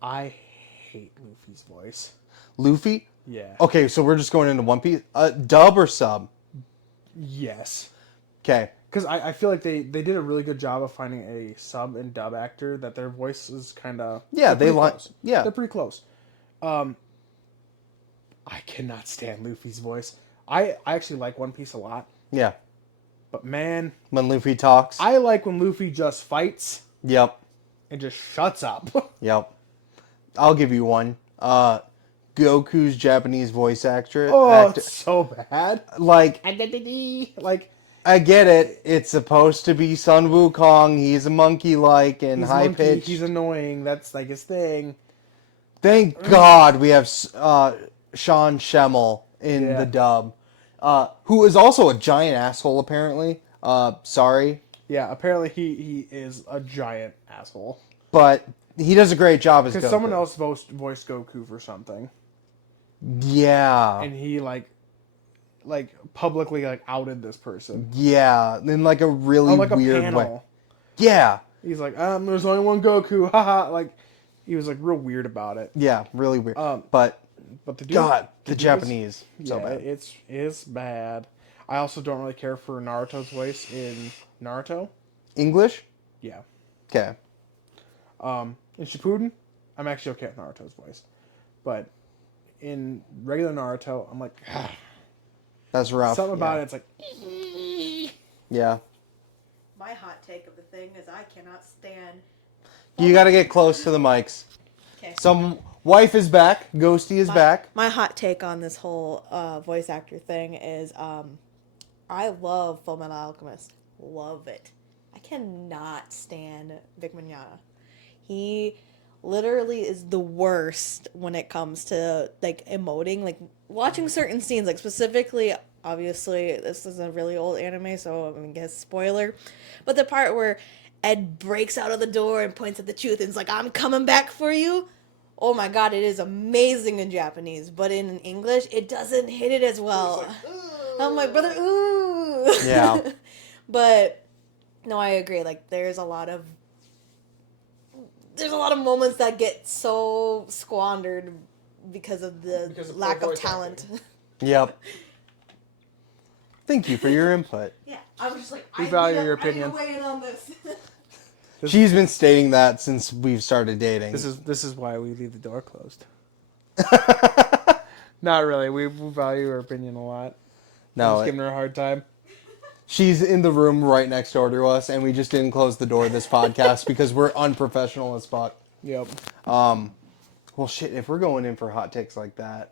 I hate Luffy's voice. Luffy? Yeah. Okay, so we're just going into One Piece. Dub or sub? Yes. Okay. Because I feel like they did a really good job of finding a sub and dub actor that their voice is kind of... Yeah, they're pretty close. Yeah. They're pretty close. I cannot stand Luffy's voice. I actually like One Piece a lot. Yeah. But man... When Luffy talks. I like when Luffy just fights. Yep. And just shuts up. Yep. I'll give you one. Goku's Japanese voice actor. Oh, it's so bad. Like, Like... I get it. It's supposed to be Sun Wukong. He's a monkey-like and high-pitched. He's annoying. That's like his thing. Thank God we have Sean Schemmel in Yeah. the dub, who is also a giant asshole, apparently. Sorry. Yeah, apparently he is a giant asshole. But he does a great job as Goku. Because someone else voiced Goku for something. Yeah. And he, like publicly, like, outed this person. Yeah. In, like, a really On, like, a weird panel. way. Yeah. He's like, there's only one Goku, haha. Like, he was, like, real weird about it. Yeah, really weird. But the dude... God, the dude Japanese. So bad. It's bad. I also don't really care for Naruto's voice in Naruto. English? Yeah. Okay. In Shippuden, I'm actually okay with Naruto's voice. But in regular Naruto, I'm like, That's rough. something about it's like... Yeah. My hot take of the thing is I cannot stand... You gotta get close to the mics. Okay. Some wife is back. Ghosty is back. My hot take on this whole voice actor thing is I love Fullmetal Alchemist. Love it. I cannot stand Vic Mignogna. He literally is the worst when it comes to, like, emoting. Like, watching certain scenes, like, specifically, obviously, this is a really old anime, so I'm gonna guess spoiler. But the part where Ed breaks out of the door and points at the truth and is like, I'm coming back for you. Oh my god, it is amazing in Japanese, but in English, it doesn't hit it as well. I'm like, brother, ooh. Yeah. But no, I agree. Like, there's a lot of moments that get so squandered because of the lack of talent. Yep. Thank you for your input. Yeah, I was just like, We value your opinion. I need to weigh in on this. She's been stating that since we've started dating. This is why we leave the door closed. Not really. We value her opinion a lot. No, Just giving her a hard time. she's in the room right next door to us, and we just didn't close the door of this podcast because we're unprofessional as fuck. Yep. Well, shit, if we're going in for hot takes like that,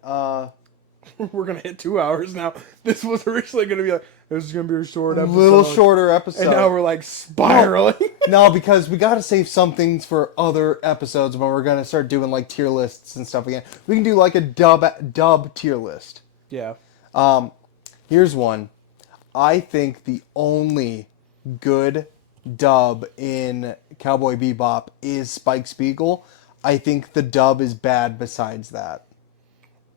We're gonna hit 2 hours now. This was originally gonna be like, this is gonna be a short episode. little shorter episode. And now we're like spiraling. No, because we got to save some things for other episodes when we're going to start doing like tier lists and stuff again. We can do like a dub tier list. Yeah. Here's one. I think the only good dub in Cowboy Bebop is Spike Spiegel. I think the dub is bad besides that.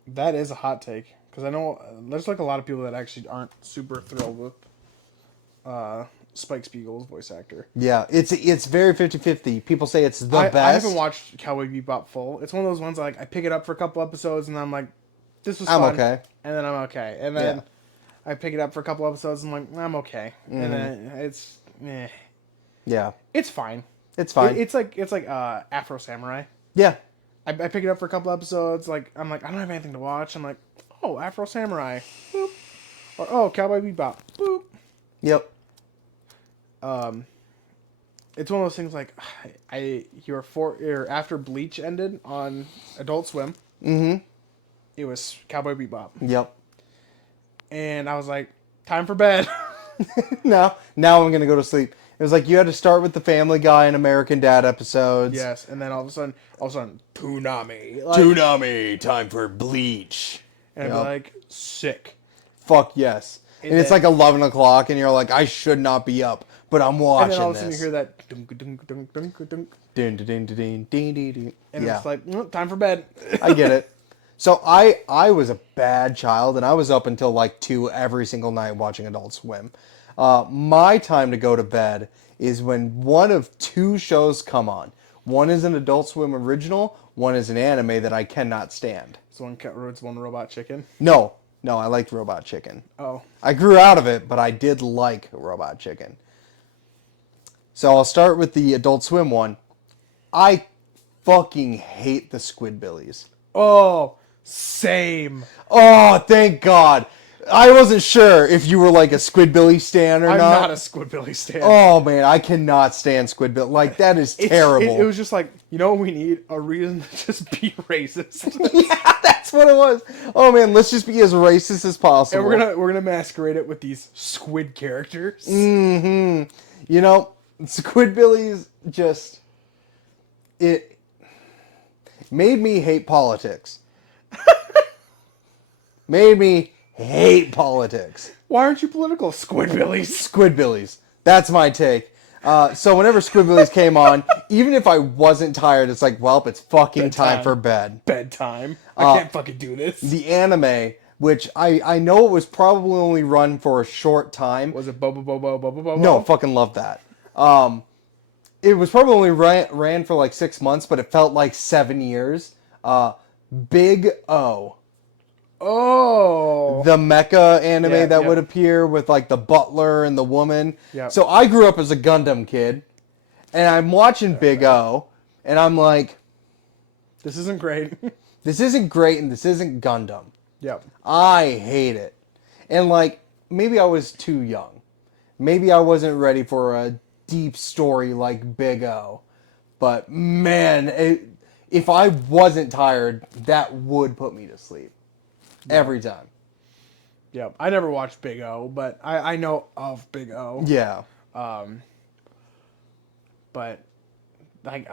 That is a hot take. Because I know there's like a lot of people that actually aren't super thrilled with Spike Spiegel's voice actor. Yeah, it's very 50-50. People say it's the best. I haven't watched Cowboy Bebop full. It's one of those ones like I pick it up for a couple episodes and I'm like, this was I'm fun. okay. And then I'm okay. And then I pick it up for a couple episodes and I'm like, I'm okay. And then it's Yeah. it's fine. It's fine. It's like Afro Samurai. Yeah. I pick it up for a couple episodes. Like I'm like, I don't have anything to watch. I'm like, oh, Afro Samurai. Boop. Or oh, Cowboy Bebop. Boop. Yep. It's one of those things like after Bleach ended on Adult Swim. Mm-hmm. It was Cowboy Bebop. Yep. And I was like, time for bed. Now I'm gonna go to sleep. It was like you had to start with the Family Guy and American Dad episodes. Yes, and then all of a sudden, Toonami. Toonami, time for Bleach. And I'd be like, sick. Fuck yes. And it's like 11 o'clock, and you're like, I should not be up, but I'm watching And then all of a sudden this. you hear that dunk dunk dunk dunk dunk. Dun, dun, dun, dun, dun, dun, dun. And Yeah. it's like, time for bed. I get it. So I was a bad child, and I was up until like 2 every single night watching Adult Swim. My time to go to bed is when one of 2 shows come on. One is an Adult Swim original, one is an anime that I cannot stand. So it's one Robot Chicken. No, I liked Robot Chicken. Oh. I grew out of it, but I did like Robot Chicken. So I'll start with the Adult Swim one. I fucking hate the Squidbillies. Oh, same. Oh, thank God. I wasn't sure if you were like a Squidbilly stan or I'm not. not a Squidbilly stan. Oh man, I cannot stand Squidbilly. Like that is terrible. It was just like, you know what we need? A reason to just be racist. Yeah, that's what it was. Oh man, let's just be as racist as possible. And we're gonna masquerade it with these squid characters. Mm-hmm. You know, Squidbillies just it made me hate politics. Made me hate politics. Why aren't you political, Squidbillies? Squidbillies. That's my take. So whenever Squidbillies came on, even if I wasn't tired, it's like, well, it's fucking time for bed. Bedtime. I can't fucking do this. The anime, which I know it was probably only run for a short time. Was it Bobo Bobo Bobo Bobo? No, fucking love that. It was probably only ran for like 6 months, but it felt like 7 years. Big O. Oh. The mecha anime Yeah, that yeah. would appear with like the butler and the woman. Yeah. So I grew up as a Gundam kid, and I'm watching Big O, and I'm like, This isn't great. this isn't great, and this isn't Gundam. Yep. I hate it. And like, maybe I was too young. Maybe I wasn't ready for a deep story like Big O. But man, if I wasn't tired, that would put me to sleep. Every time. Yep. I never watched Big O, but I know of Big O. Yeah. But like,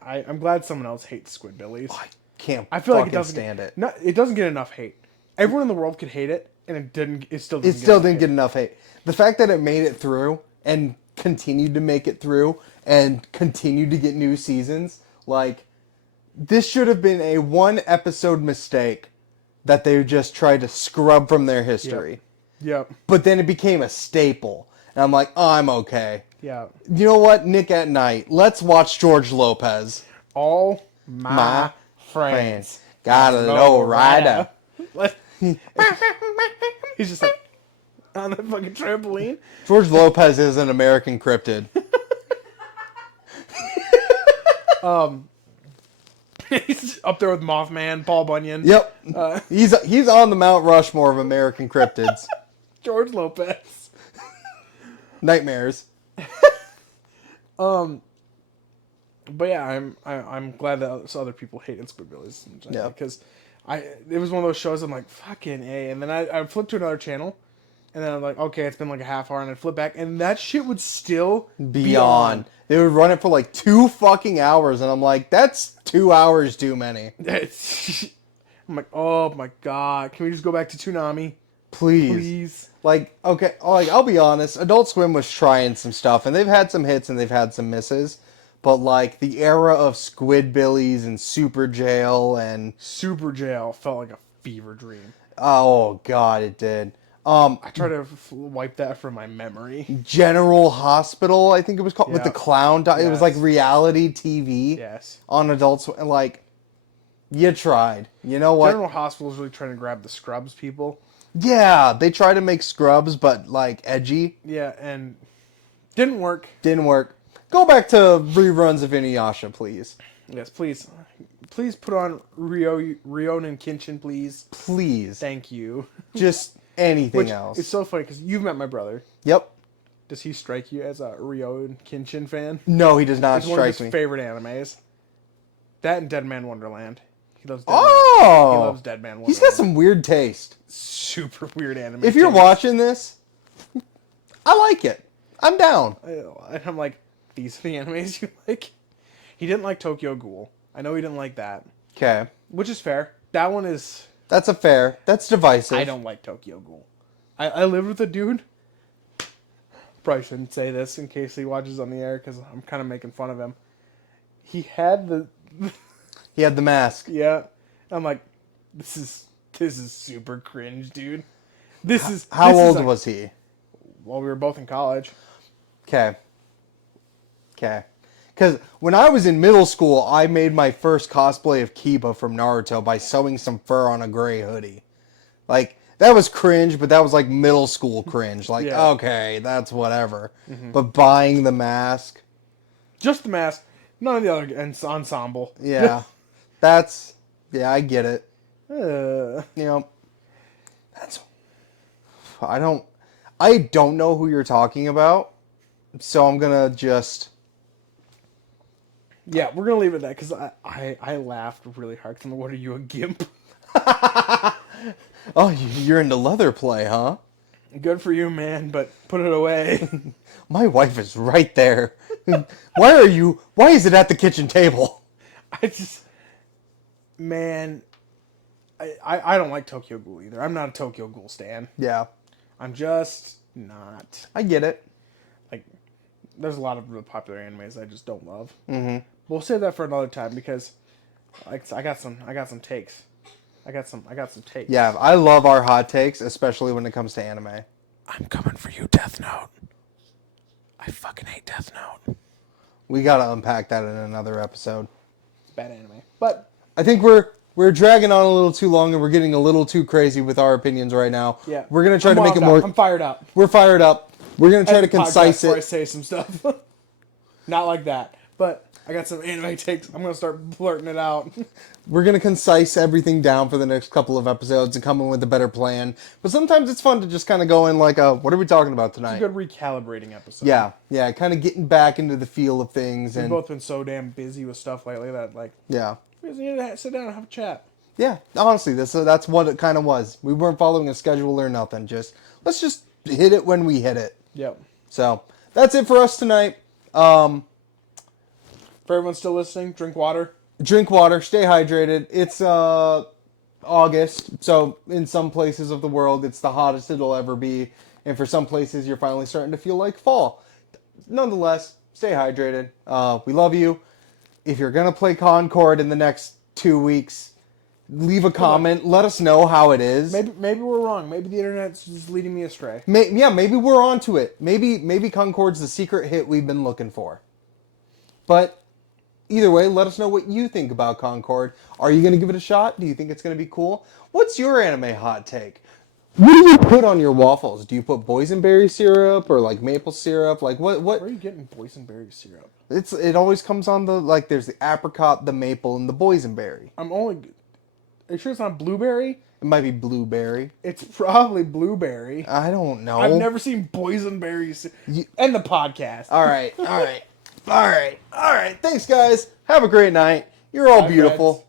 I'm glad someone else hates Squidbillies. I can't I feel like it fucking doesn't stand it. No, it doesn't get enough hate. Everyone in the world could hate it, and it didn't. It still It doesn't still get didn't get enough hate. The fact that it made it through and continued to make it through and continued to get new seasons, like, this should have been a 1-episode mistake that they just tried to scrub from their history. Yep. But then it became a staple. And I'm like, oh, I'm okay. Yeah. You know what? Nick at Night. Let's watch George Lopez. All my friends. Got a low rider. He's just like on the fucking trampoline. George Lopez is an American cryptid. He's up there with Mothman, Paul Bunyan. Yep. He's on the Mount Rushmore of American cryptids. George Lopez. Nightmares. But yeah, I'm glad that other people hated Squidbillies. Yeah. Because it was one of those shows I'm like, fucking A. And then I flipped to another channel. And then I'm like, okay, it's been like a half hour. And I'd flip back. And that shit would still be on. They would run it for like 2 fucking hours. And I'm like, that's 2 hours too many. I'm like, oh my god. Can we just go back to Toonami? Please. Like, okay, like, I'll be honest. Adult Swim was trying some stuff. And they've had some hits and they've had some misses. But like, the era of Squidbillies and Super Jail and... Super Jail felt like a fever dream. Oh, God, it did. I try to wipe that from my memory. General Hospital, I think it was called, with Yeah. the clown. It was like Yes. reality TV Yes. on Adult Swim. Like, you tried. You know what? General Hospital is really trying to grab the Scrubs people. Yeah, they tried to make Scrubs, but like edgy. Yeah, and didn't work. Didn't work. Go back to reruns of Inuyasha, please. Yes, please. Please put on Ryonen Kenshin, please. Please. Thank you. Just anything Which else. it's so funny because you've met my brother. Yep. Does he strike you as a Ryonen Kenshin fan? No, he does not It's one of strike his me. favorite animes. That and Dead Man Wonderland. He loves Dead Man. Oh! He loves Dead Man Wonderland. He's got some weird taste. super weird anime. If you're taste. watching this, I like it. I'm down. And I'm like, these are the animes you like? He didn't like Tokyo Ghoul. I know he didn't like that. Okay. Which is fair. That one is... That's that's divisive. I don't like Tokyo Ghoul. I lived with a dude. Probably shouldn't say this in case he watches on the air because I'm kind of making fun of him. He had the... He had the mask. Yeah. I'm like, this is super cringe, dude. This is... How this is old like- was he? Well, we were both in college. Okay. Because when I was in middle school, I made my first cosplay of Kiba from Naruto by sewing some fur on a gray hoodie. Like, that was cringe, but that was like middle school cringe. Like, Yeah. okay, that's whatever. But buying the mask, Just the mask. None of the other ensemble. yeah, I get it. You know, I don't know who you're talking about, so I'm gonna just... Yeah, we're gonna leave it at that because I laughed really hard. 'Cause I'm like, what are you, a gimp? Oh, you're into leather play, huh? Good for you, man, but put it away. My wife is right there. Why is it at the kitchen table? I just, man, I don't like Tokyo Ghoul either. I'm not a Tokyo Ghoul stan. Yeah, I'm just not. I get it. Like, there's a lot of really popular animes I just don't love. Mm-hmm. We'll save that for another time because, like, I got some takes. I got some takes. Yeah, I love our hot takes, especially when it comes to anime. I'm coming for you, Death Note. I fucking hate Death Note. We gotta unpack that in another episode. It's bad anime, but I think we're dragging on a little too long and we're getting a little too crazy with our opinions right now. yeah, We're gonna try to make it more. I'm fired up. We're fired up. We're gonna try to End the podcast concise before I it. say some stuff. Not like that, but I got some anime takes. I'm gonna start blurting it out. We're gonna concise everything down for the next couple of episodes and come in with a better plan. But sometimes it's fun to just kind of go in like, what are we talking about tonight? It's a good recalibrating episode. Yeah, kind of getting back into the feel of things. We've And both been so damn busy with stuff lately that, like, yeah, we just need to sit down and have a chat. yeah. Honestly, that's what it kind of was. We weren't following a schedule or nothing. Let's just hit it when we hit it. Yep. So that's it for us tonight. For everyone still listening, drink water. Drink water, stay hydrated. It's August, so in some places of the world, it's the hottest it'll ever be. And for some places, you're finally starting to feel like fall. Nonetheless, stay hydrated. We love you. If you're going to play Concord in the next 2 weeks, leave a comment. Let us know how it is. Maybe we're wrong. Maybe the internet's just leading me astray. Maybe we're onto it. Maybe Concord's the secret hit we've been looking for. But either way, let us know what you think about Concord. Are you going to give it a shot? Do you think it's going to be cool? What's your anime hot take? What do you put on your waffles? Do you put boysenberry syrup or like maple syrup? Like what? Where are you getting boysenberry syrup? It always comes on the, like, there's the apricot, the maple, and the boysenberry. Are you sure it's not blueberry? It might be blueberry. It's probably blueberry. I don't know. I've never seen boysenberry syrup. End the podcast. All right. Thanks, guys. Have a great night. You're all Bye, beautiful. friends.